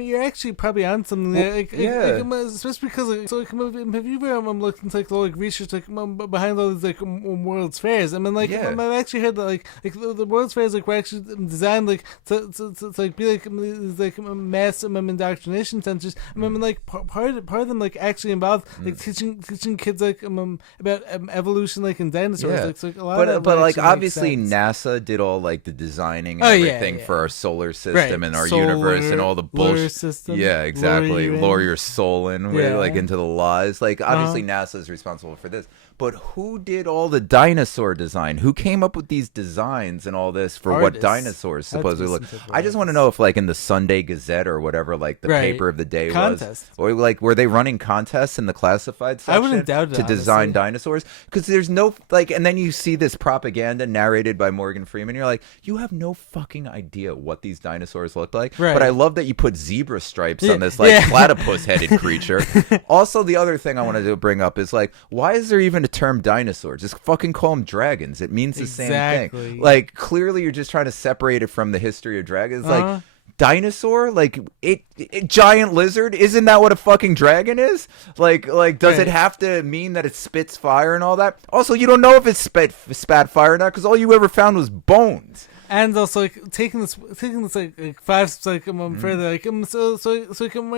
you're actually probably on something. Especially because have you ever looked into like the like research like behind all these like World's Fairs? I mean, like I've actually heard that like the World's Fairs like were actually designed like to like be like these like mass indoctrination centers. I mean, like part of them like actually involved like teaching kids like about evolution like in dinosaurs. Yeah. Like, so, like, a lot of that but like actually obviously makes NASA did all like the designing and everything for our solar system and our universe and all the bullshit. Yeah, exactly. Lure your soul in, like into the lies. Like obviously NASA is responsible for this. But who did all the dinosaur design? Who came up with these designs and all this for what dinosaurs supposedly look? I just want to know if, like, in the Sunday Gazette or whatever, like the paper of the day was, or like, were they running contests in the classified section I wouldn't doubt it, to design dinosaurs? Because there's no like, and then you see this propaganda narrated by Morgan Freeman. You're like, you have no fucking idea what these dinosaurs look like. Right. But I love that you put zebra stripes on this like platypus-headed creature. Also, the other thing I wanted to bring up is like, why is there even a term dinosaur? Just fucking call them dragons. It means the same thing. Like, clearly you're just trying to separate it from the history of dragons. Like, dinosaur, like it giant lizard, isn't that what a fucking dragon is? Like does it have to mean that it spits fire and all that? Also, you don't know if it spat fire or not because all you ever found was bones. And also, like taking this like 5 steps like further, like so are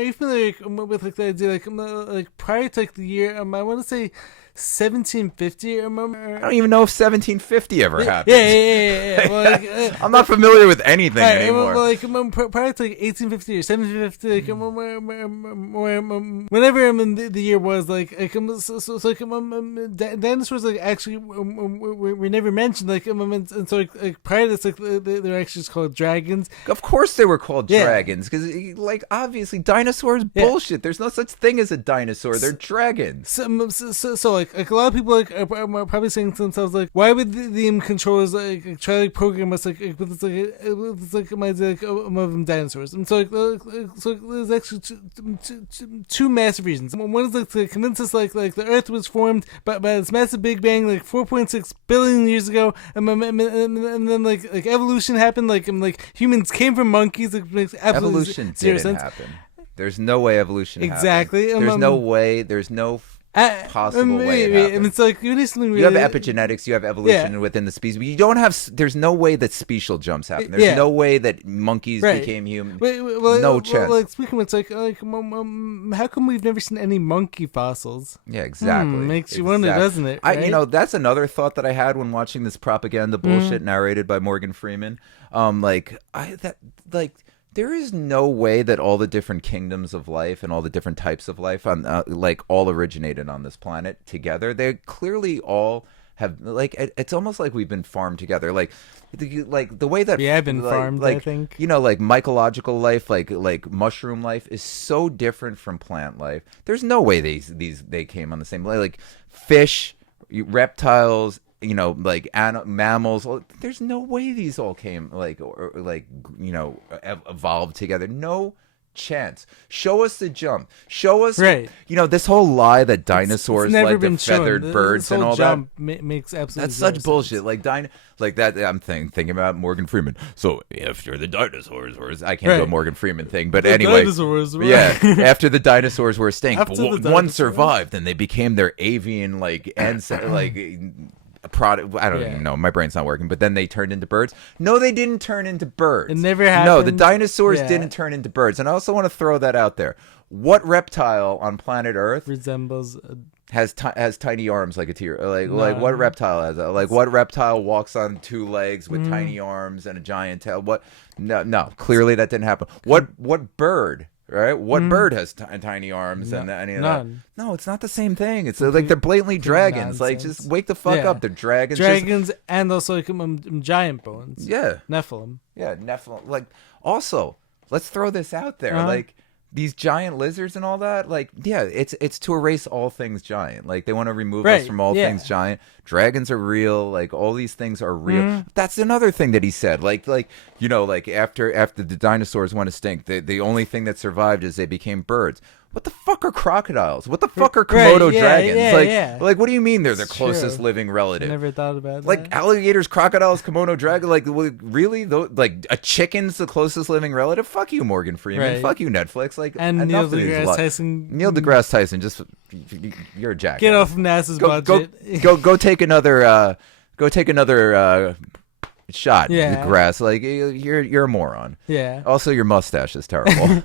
you familiar with like the idea like prior to like the year I want to say 1750 or more? I don't even know if 1750 ever happened. Yeah. Well, like, I'm not familiar with anything anymore. Well, like prior to like 1850 or 1750, like whenever the year was, like dinosaurs like actually were never mentioned, like and so like prior to this, like they're actually just called dragons. Of course they were called dragons because like obviously dinosaurs bullshit. There's no such thing as a dinosaur. They're dragons. So like a lot of people like are probably saying to themselves like, why would the controllers like try to like program us like with this like my idea like of dinosaurs? And so so there's actually two massive reasons. One is like to convince us like the Earth was formed by this massive Big Bang like 4.6 billion years ago, and then like evolution happened, like humans came from monkeys. Like makes absolutely evolution zero didn't sense. happen. There's no way evolution exactly happened. There's no way. There's no possible way it happened. It's like you have epigenetics, you have evolution within the species, but you don't have. There's no way that special jumps happen. There's no way that monkeys became human. No chance. Like speaking, it's like how come we've never seen any monkey fossils? Yeah, exactly. Makes you wonder, doesn't it? Right? That's another thought that I had when watching this propaganda bullshit narrated by Morgan Freeman. There is no way that all the different kingdoms of life and all the different types of life on all originated on this planet together. They clearly all have like it's almost like we've been farmed together. Like the way that I've been farmed. I think like mycological life, like mushroom life is so different from plant life. There's no way they came on the same like fish, reptiles. Like mammals. There's no way these all came evolved together. No chance. Show us the jump. Show us. Right. This whole lie that dinosaurs like the feathered shown. birds and all jump that makes absolutely. That's such sense. bullshit. Like that. I'm thinking about Morgan Freeman. So after the dinosaurs were, I can't do a Morgan Freeman thing, but anyway, after the dinosaurs were extinct, one survived, and they became their avian product. I don't even know. My brain's not working. But then they turned into birds. No, they didn't turn into birds. It never happened. No, the dinosaurs didn't turn into birds. And I also want to throw that out there. What reptile on planet Earth resembles has tiny arms like a deer? Like what reptile has that? Like what reptile walks on 2 legs with tiny arms and a giant tail? What? No. Clearly that didn't happen. What bird Right? What bird has tiny arms and any of that? None. No, it's not the same thing. It's like they're blatantly dragons. Like, nonsense. just wake the fuck up. They're dragons. Dragons and also like giant bones. Yeah. Nephilim. Yeah, Nephilim. Like, also, let's throw this out there. Like, these giant lizards and all that. Like, yeah, it's to erase all things giant. Like, they want to remove us from all things giant. Dragons are real. Like, all these things are real. That's another thing that he said. Like you know, like after the dinosaurs went extinct, the only thing that survived is they became birds. What the fuck are crocodiles? What the fuck are Komodo dragons? Like, what do you mean they're the closest living relative? I never thought about that. Like, alligators, crocodiles, Komodo dragon. Like, really? Like, a chicken's the closest living relative? Fuck you, Morgan Freeman. Right. Fuck you, Netflix. Like, and Neil deGrasse Tyson. Neil deGrasse Tyson, just you're a jackass. Get off of NASA's budget. Go take another. Go take another. Shot in the grass. Like, you're a moron. Yeah. Also, your mustache is terrible.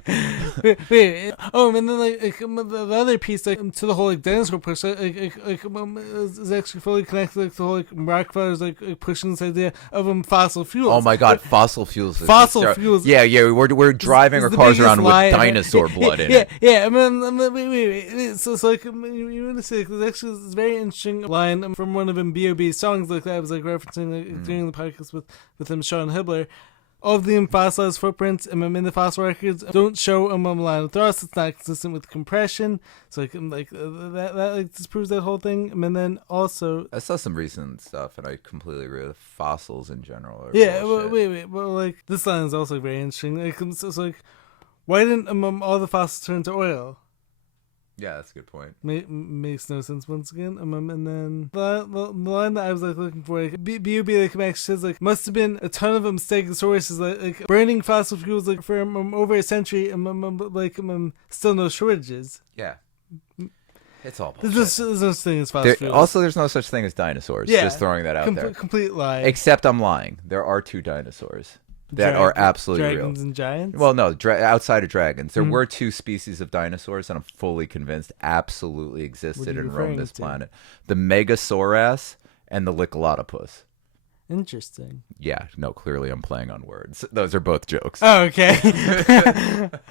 wait. Oh, and then like the other piece, like to the whole like dinosaur push, is actually fully connected. Like the whole like Rockefellers like pushing this idea of fossil fuels. Oh my God, fossil fuels. Fossil fuels. Yeah. We're driving our cars around with dinosaur blood in it. Yeah. I mean, wait. So like you want to say there's actually this very interesting line from one of them B.O.B. songs like that I was like referencing like, during the podcast with him, Sean Hibbler. All of the fossilized footprints in the fossil records don't show a line of thrust. It's not consistent with compression. So that disproves that whole thing. And then also, I saw some recent stuff, and I completely agree with fossils in general. Wait. Well, like this line is also very interesting. Like, it's like, why didn't all the fossils turn to oil? Yeah, that's a good point. Makes no sense once again. And then the line that I was like looking for, like, B.O.B. like actually says like must have been a ton of stegosaurus like burning fossil fuels like for over a century, still no shortages. Yeah. It's all bullshit. There's no such thing as fossil fuels. Also, there's no such thing as dinosaurs. Yeah, just throwing that out there. Complete lie. Except I'm lying. There are 2 dinosaurs. That are absolutely real. Dragons and giants? Well, no, outside of dragons. There were 2 species of dinosaurs that I'm fully convinced absolutely existed and roamed this planet. The Megasaurus and the Licholotopus. Interesting. Yeah, no, clearly I'm playing on words. Those are both jokes. Oh, okay.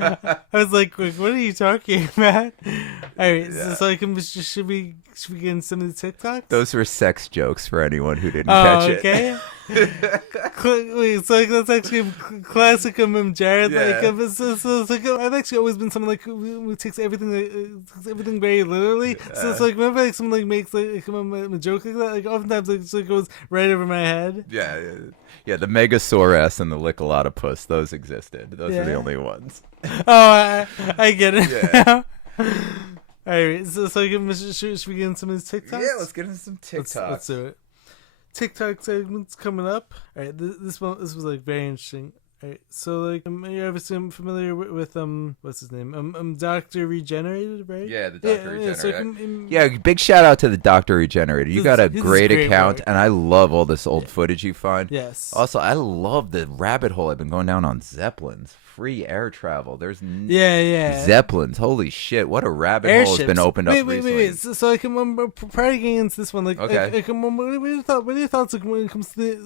I was like, what are you talking about? All right, should we get in some of the TikToks? Those were sex jokes for anyone who didn't catch it. Okay. Wait, so that's actually a classic Jared. Yeah. Like, I've actually always been someone like who takes everything very literally. So it's like whenever like someone like makes like a joke like that, like oftentimes like, it just, like, goes right over my head. Yeah. The Megasaurus and the Licholotopus, those existed. Those are the only ones. Oh, I get it. Yeah. All right, so should we get in some of these TikToks? Yeah, let's get into some TikToks. Let's do it. TikTok segments coming up. All right, this was like very interesting. All right, so like you're obviously familiar with what's his name? Dr. Regenerated, right? Yeah, the Dr. Regenerated. So big shout out to the Dr. Regenerated. You got a great account, work. and I love all this old footage you find. Yes. Also, I love the rabbit hole I've been going down on Zeppelins. Free air travel. There's Zeppelins. Holy shit! What a rabbit hole has been opened up recently. Wait. So like, prior to getting into this one, like, okay. What are your thoughts like when it comes to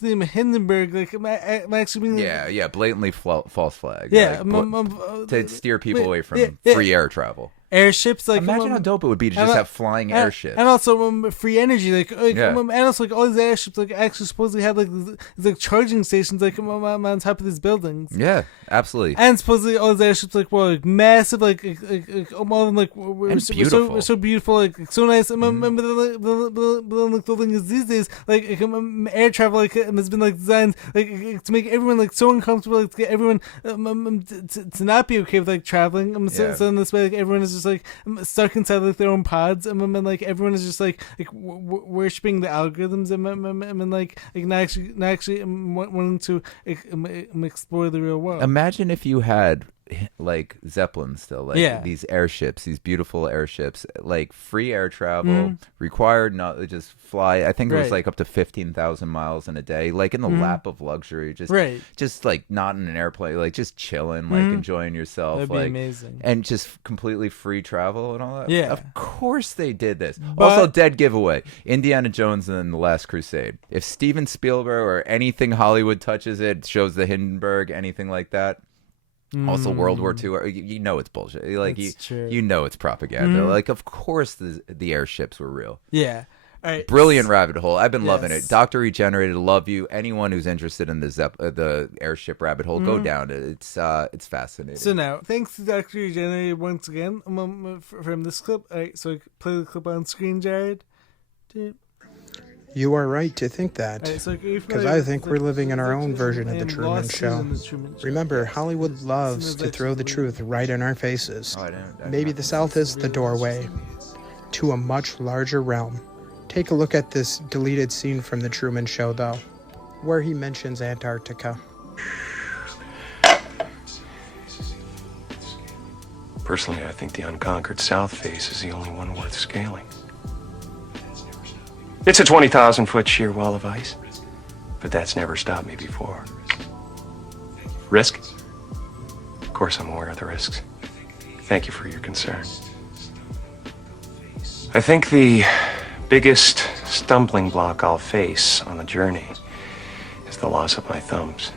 the Hindenburg? Like, am I actually being blatantly false flag. Yeah, to steer people away from free air travel. Airships, like, imagine how dope it would be to just have flying airships, and also free energy, and also like all these airships like actually supposedly have like these like charging stations like on top of these buildings. Yeah, absolutely. And supposedly all these airships like were like massive, like all of them like were so beautiful, like so nice. I remember the thing is these days like air travel like has been like designed like to make everyone like so uncomfortable, like to get everyone to not be okay with like traveling. So in this way, like everyone is just like stuck inside like their own pods, and like everyone is just like worshipping the algorithms, and like not actually wanting to explore the real world. Imagine if you had like Zeppelin still, like these airships, these beautiful airships, like free air travel, required not to just fly. I think it was like up to 15,000 miles in a day, like in the lap of luxury, just like not in an airplane, like just chilling, like enjoying yourself. That'd be amazing. And just completely free travel and all that. Yeah. Of course they did this. But, also, dead giveaway, Indiana Jones and The Last Crusade. If Steven Spielberg or anything Hollywood touches it, shows the Hindenburg, anything like that, Also, World War II, you know it's bullshit. Like True. you know it's propaganda. Like, of course the airships were real. Yeah. All right. Brilliant rabbit hole. I've been loving it. Dr. Regenerated, love you. Anyone who's interested in the airship rabbit hole, go down. It's fascinating. So now, thanks to Dr. Regenerated once again from this clip. All right, so play the clip on screen, Jared. You are right to think that, because I think we're living in our own version of the Truman Show. Remember, Hollywood loves to throw the truth right in our faces. Maybe the South is the doorway to a much larger realm. Take a look at this deleted scene from the Truman Show, though, where he mentions Antarctica. Personally, I think the unconquered South face is the only one worth scaling. It's a 20,000-foot sheer wall of ice, but that's never stopped me before. Risk? Of course I'm aware of the risks. Thank you for your concern. I think the biggest stumbling block I'll face on the journey is the loss of my thumbs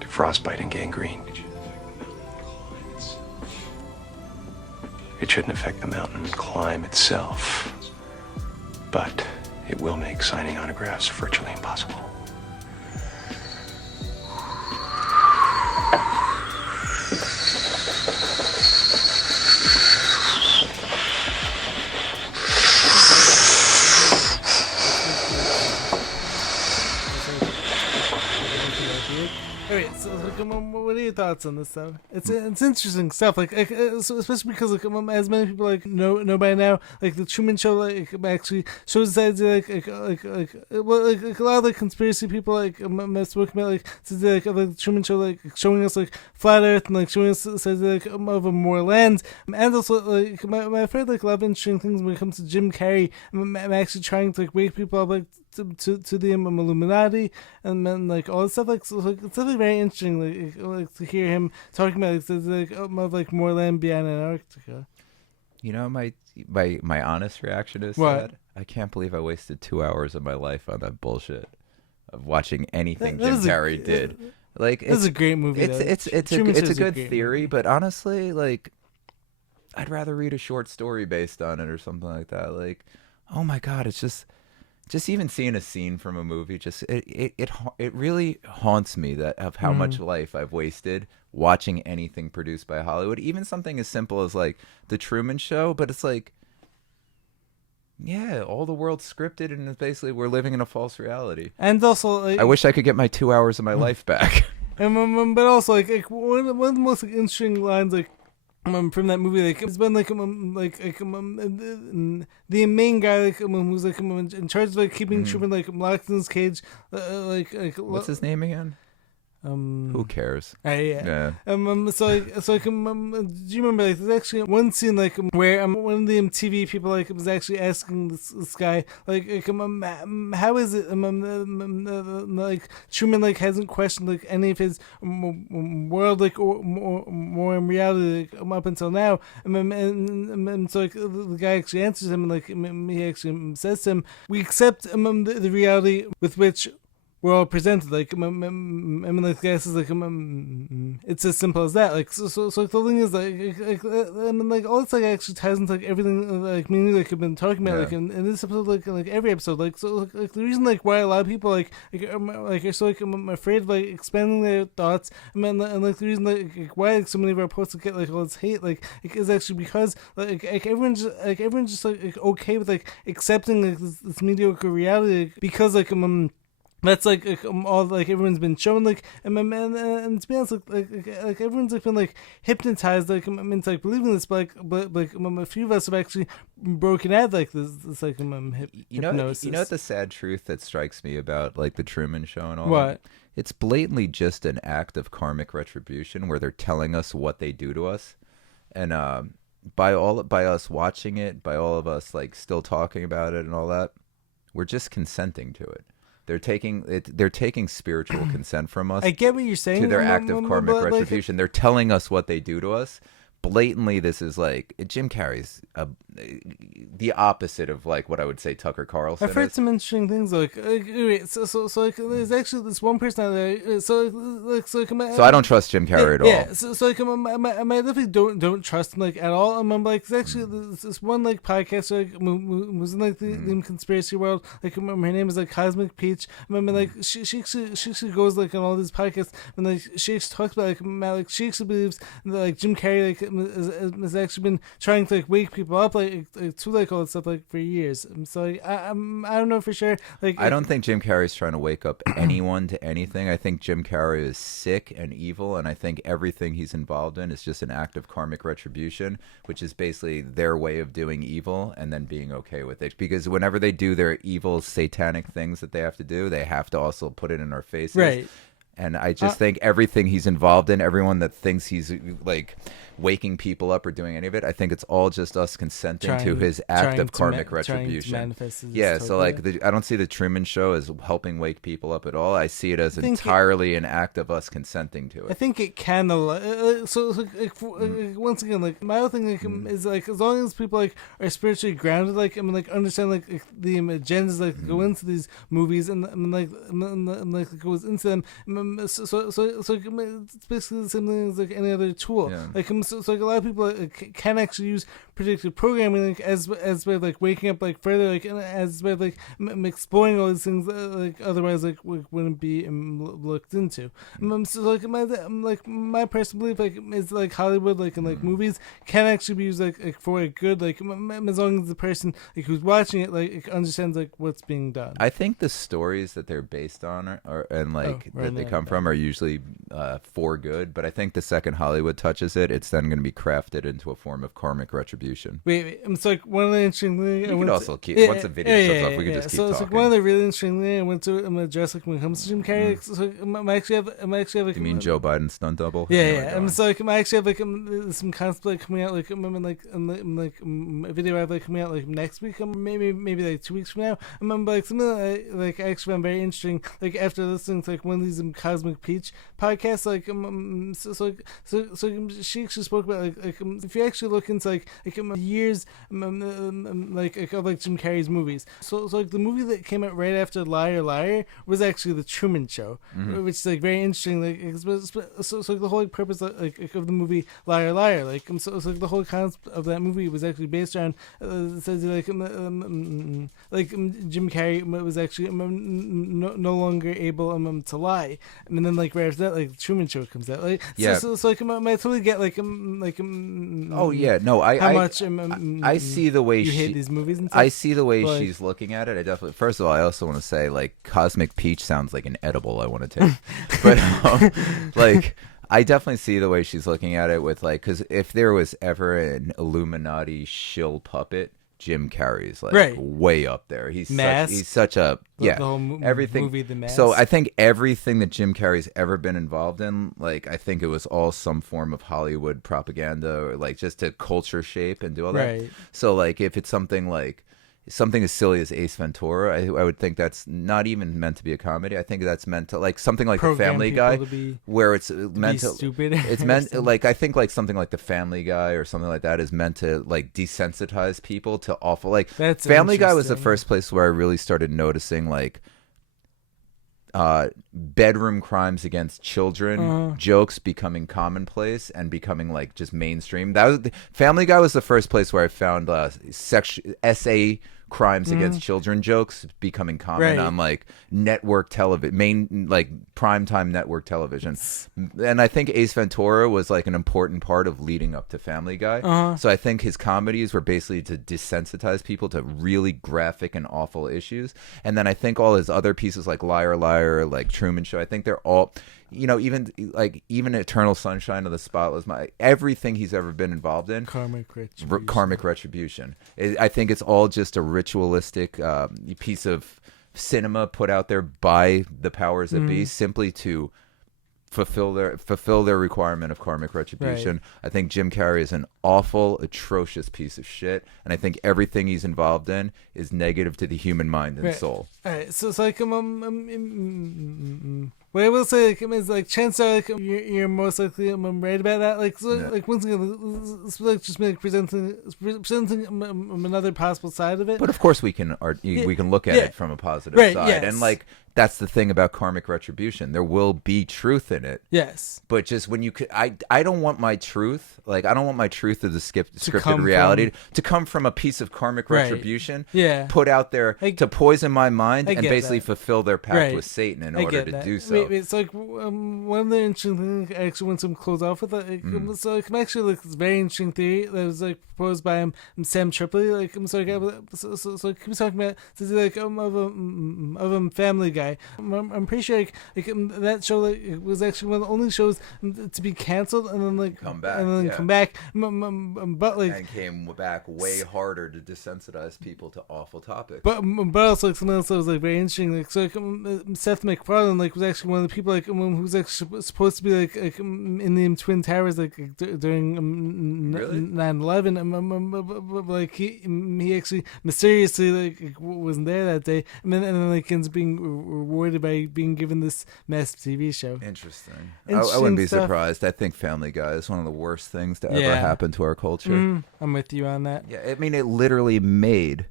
to frostbite and gangrene. It shouldn't affect the mountain climb itself, but it will make signing autographs virtually impossible. Alright, so what are your thoughts on this though? It's interesting stuff, so especially because as many people know by now, the Truman Show actually shows the idea a lot of conspiracy people mess with me the Truman Show showing us flat Earth and showing us the idea of more land, and also I've heard a lot of interesting things when it comes to Jim Carrey. I'm actually trying to wake people up to the Illuminati and then all this stuff so it's definitely very interesting to hear him talking about more land beyond Antarctica. You know, my honest reaction is that I can't believe I wasted 2 hours of my life on that bullshit of watching anything Jim Carrey did. It's a great movie. It's a good theory, but honestly, I'd rather read a short story based on it or something like that. Oh my god, it's just even seeing a scene from a movie, it really haunts me of how much life I've wasted watching anything produced by Hollywood. Even something as simple as the Truman Show, but it's yeah, all the world's scripted, and it's basically we're living in a false reality. And also, I wish I could get my 2 hours of my life back. And but also, one of the most interesting lines, from that movie, it's been the main guy who's in charge of keeping Truman locked in his cage. What's his name again? Who cares? Yeah. So do you remember there's actually one scene where one of the TV people was actually asking this guy how is it Truman hasn't questioned any of his world or more in reality up until now, and so the guy actually answers him and he actually says to him, we accept the reality with which we're all presented. The guy says it's as simple as that. So the thing is all this actually ties into everything meaning I've been talking about in this episode every episode the reason why a lot of people are so afraid of expanding their thoughts and the reason why so many of our posts get all this hate is actually because everyone's just okay with accepting this mediocre reality because that's all everyone's been shown and to be honest everyone's been hypnotized into believing this but a few of us have actually broken out this hypnosis. You know what the sad truth that strikes me about the Truman Show and all what that? It's blatantly just an act of karmic retribution where they're telling us what they do to us, and by us watching it, by all of us still talking about it and all that, we're just consenting to it. They're taking spiritual consent from us. I get what you're saying. To their act of karmic retribution. They're telling us what they do to us, blatantly, this is like Jim Carrey's the opposite of like what I would say Tucker Carlson. I've heard some interesting things. Like there's actually this one person out there. So I don't trust Jim Carrey at all. Yeah. So I definitely don't trust him like at all. I'm like, it's actually this one like podcast like was in like the conspiracy world. Like her name is like Cosmic Peach. I remember like she actually goes like on all these podcasts and like she actually talks about like she actually believes that like Jim Carrey like has actually been trying to like wake people up like to like all that stuff like for years. So like, I don't know for sure. Like I don't think Jim Carrey's trying to wake up anyone to anything. I think Jim Carrey is sick and evil, and I think everything he's involved in is just an act of karmic retribution, which is basically their way of doing evil and then being okay with it. Because whenever they do their evil satanic things that they have to do, they have to also put it in our faces. Right. And I just think everything he's involved in, everyone that thinks he's like waking people up or doing any of it, I think it's all just us consenting to his act of karmic retribution. Yeah, so like I don't see the Truman Show as helping wake people up at all. I see it as entirely an act of us consenting to it. I think it can. Once again, like my other thing like, is like as long as people like are spiritually grounded, like I mean, like understand like the agendas like go into these movies and like goes into them. So it's basically the same thing as like any other tool. Yeah. Like so like a lot of people like, can actually use predictive programming like as way of like waking up like further like as way of like exploring all these things like otherwise like wouldn't be looked into. So like my personal belief like is like Hollywood like and like movies can actually be used like for a good like as long as the person like who's watching it like understands like what's being done. I think the stories that they're based on are and like that they come from are usually for good, but I think the second Hollywood touches it, it's then going to be crafted into a form of karmic retribution. Wait, it's like one of the interesting things. You could also keep once the video shows up, we could just keep talking. So it's like one of the really interesting things I went to. I'm gonna address like when it comes to Jim Carrey. So I actually have like. You mean Joe Biden's stunt double? Yeah. So like I actually have like some concept like coming out like a video I have like coming out like next week, maybe like 2 weeks from now. I remember like something that I actually found very interesting. Like after listening to like one of these Cosmic Peach podcasts, like so she actually spoke about like if you actually look into like years like Jim Carrey's movies. So like the movie that came out right after Liar Liar was actually the Truman Show, which is like very interesting. Like so the whole purpose like of the movie Liar Liar, like so like the whole concept of that movie was actually based around says like Jim Carrey was actually no longer able to lie, and then like right after that like the Truman Show comes out. Like so like I totally get like oh yeah, no, I see the way you she hate these movies and stuff. I see the way she's looking at it. I definitely. First of all, I also want to say like Cosmic Peach sounds like an edible I want to take, but like I definitely see the way she's looking at it with like because if there was ever an Illuminati shill puppet, Jim Carrey's like way up there. He's such a the whole everything. Movie, The Mask. So I think everything that Jim Carrey's ever been involved in, like I think it was all some form of Hollywood propaganda or like just to culture shape and do all that. Right. So like if it's something as silly as Ace Ventura, I would think that's not even meant to be a comedy. I think that's meant to like something like The Family Guy, where it's meant to stupid. It's meant like I think like something like The Family Guy or something like that is meant to like desensitize people to awful like. That's Family Guy was the first place where I really started noticing like bedroom crimes against children jokes becoming commonplace and becoming like just mainstream. That was Family Guy was the first place where I found SA crimes against children jokes becoming common on like network television, like primetime network television. And I think Ace Ventura was like an important part of leading up to Family Guy. So I think his comedies were basically to desensitize people to really graphic and awful issues. And then I think all his other pieces like Liar Liar, like Truman Show, I think they're all, you know, even Eternal Sunshine of the Spotless Mind, everything he's ever been involved in, karmic retribution. I think it's all just a ritualistic piece of cinema put out there by the powers that be, simply to fulfill their requirement of karmic retribution. I think Jim Carrey is an awful, atrocious piece of shit, and I think everything he's involved in is negative to the human mind and soul. All right, so it's like what I will say is chances are you're most likely right about that. Once again, it's just presenting another possible side of it. But of course, we can look at it from a positive side, yes. and that's the thing about karmic retribution. There will be truth in it. Yes. But just when I don't want my truth, I don't want my truth of the scripted reality to come from a piece of karmic retribution put out there to poison my mind and basically fulfill their pact with Satan in order to do so. It's one of the interesting things I actually want to close off with. I'm actually this very interesting theory that was proposed by Sam Tripoli. So he was talking about of a Family Guy. I'm pretty sure that show was actually one of the only shows to be canceled and then come back. But and came back way harder to desensitize people to awful topics. But also something else that was very interesting. Seth MacFarlane was actually one of the people who was actually supposed to be in the Twin Towers during 9/11. He actually mysteriously wasn't there that day, and then ends up being rewarded by being given this massive TV show. Interesting. I wouldn't be surprised. I think Family Guy is one of the worst things to ever happen to our culture. I'm with you on that. Yeah, I mean, it literally made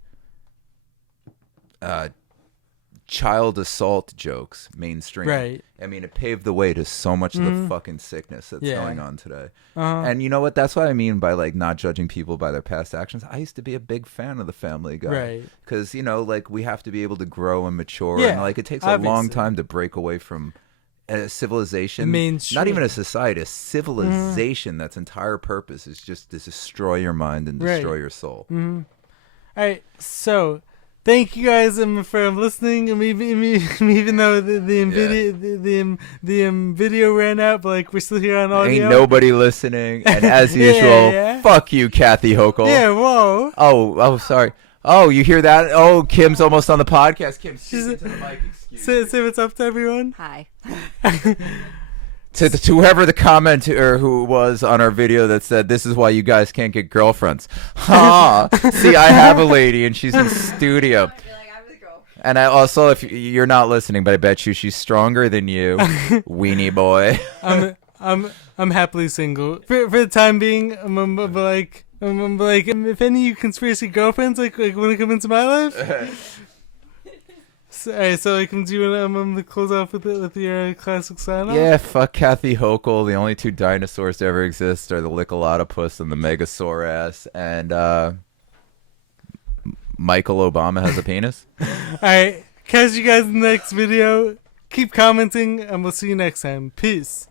child assault jokes mainstream. Right. I mean, it paved the way to so much of the fucking sickness that's going on today. And you know what? That's what I mean by not judging people by their past actions. I used to be a big fan of the Family Guy. Right. Because, we have to be able to grow and mature. And it takes a long time to break away from a civilization, not even a society, a civilization that's entire purpose is just to destroy your mind and destroy your soul. All right, so thank you guys for listening. Even though the video ran out, but we're still here on audio. Ain't nobody listening, and as usual, fuck you, Kathy Hochul. Yeah, whoa. Oh, sorry. Oh, you hear that? Oh, Kim's almost on the podcast. Kim's speaking to the mic. Say what's up to everyone. Hi. To whoever the commenter who was on our video that said, this is why you guys can't get girlfriends. See, I have a lady and she's in studio. And I also, if you're not listening, but I bet you she's stronger than you, weenie boy. I'm happily single for the time being. If any of you conspiracy girlfriends want to come into my life. So do you want to close off with your classic sign-off? Yeah, fuck Kathy Hochul. The only two dinosaurs to ever exist are the Lickalotopus and the Megasaurus. And Michael Obama has a penis. All right, catch you guys in the next video. Keep commenting, and we'll see you next time. Peace.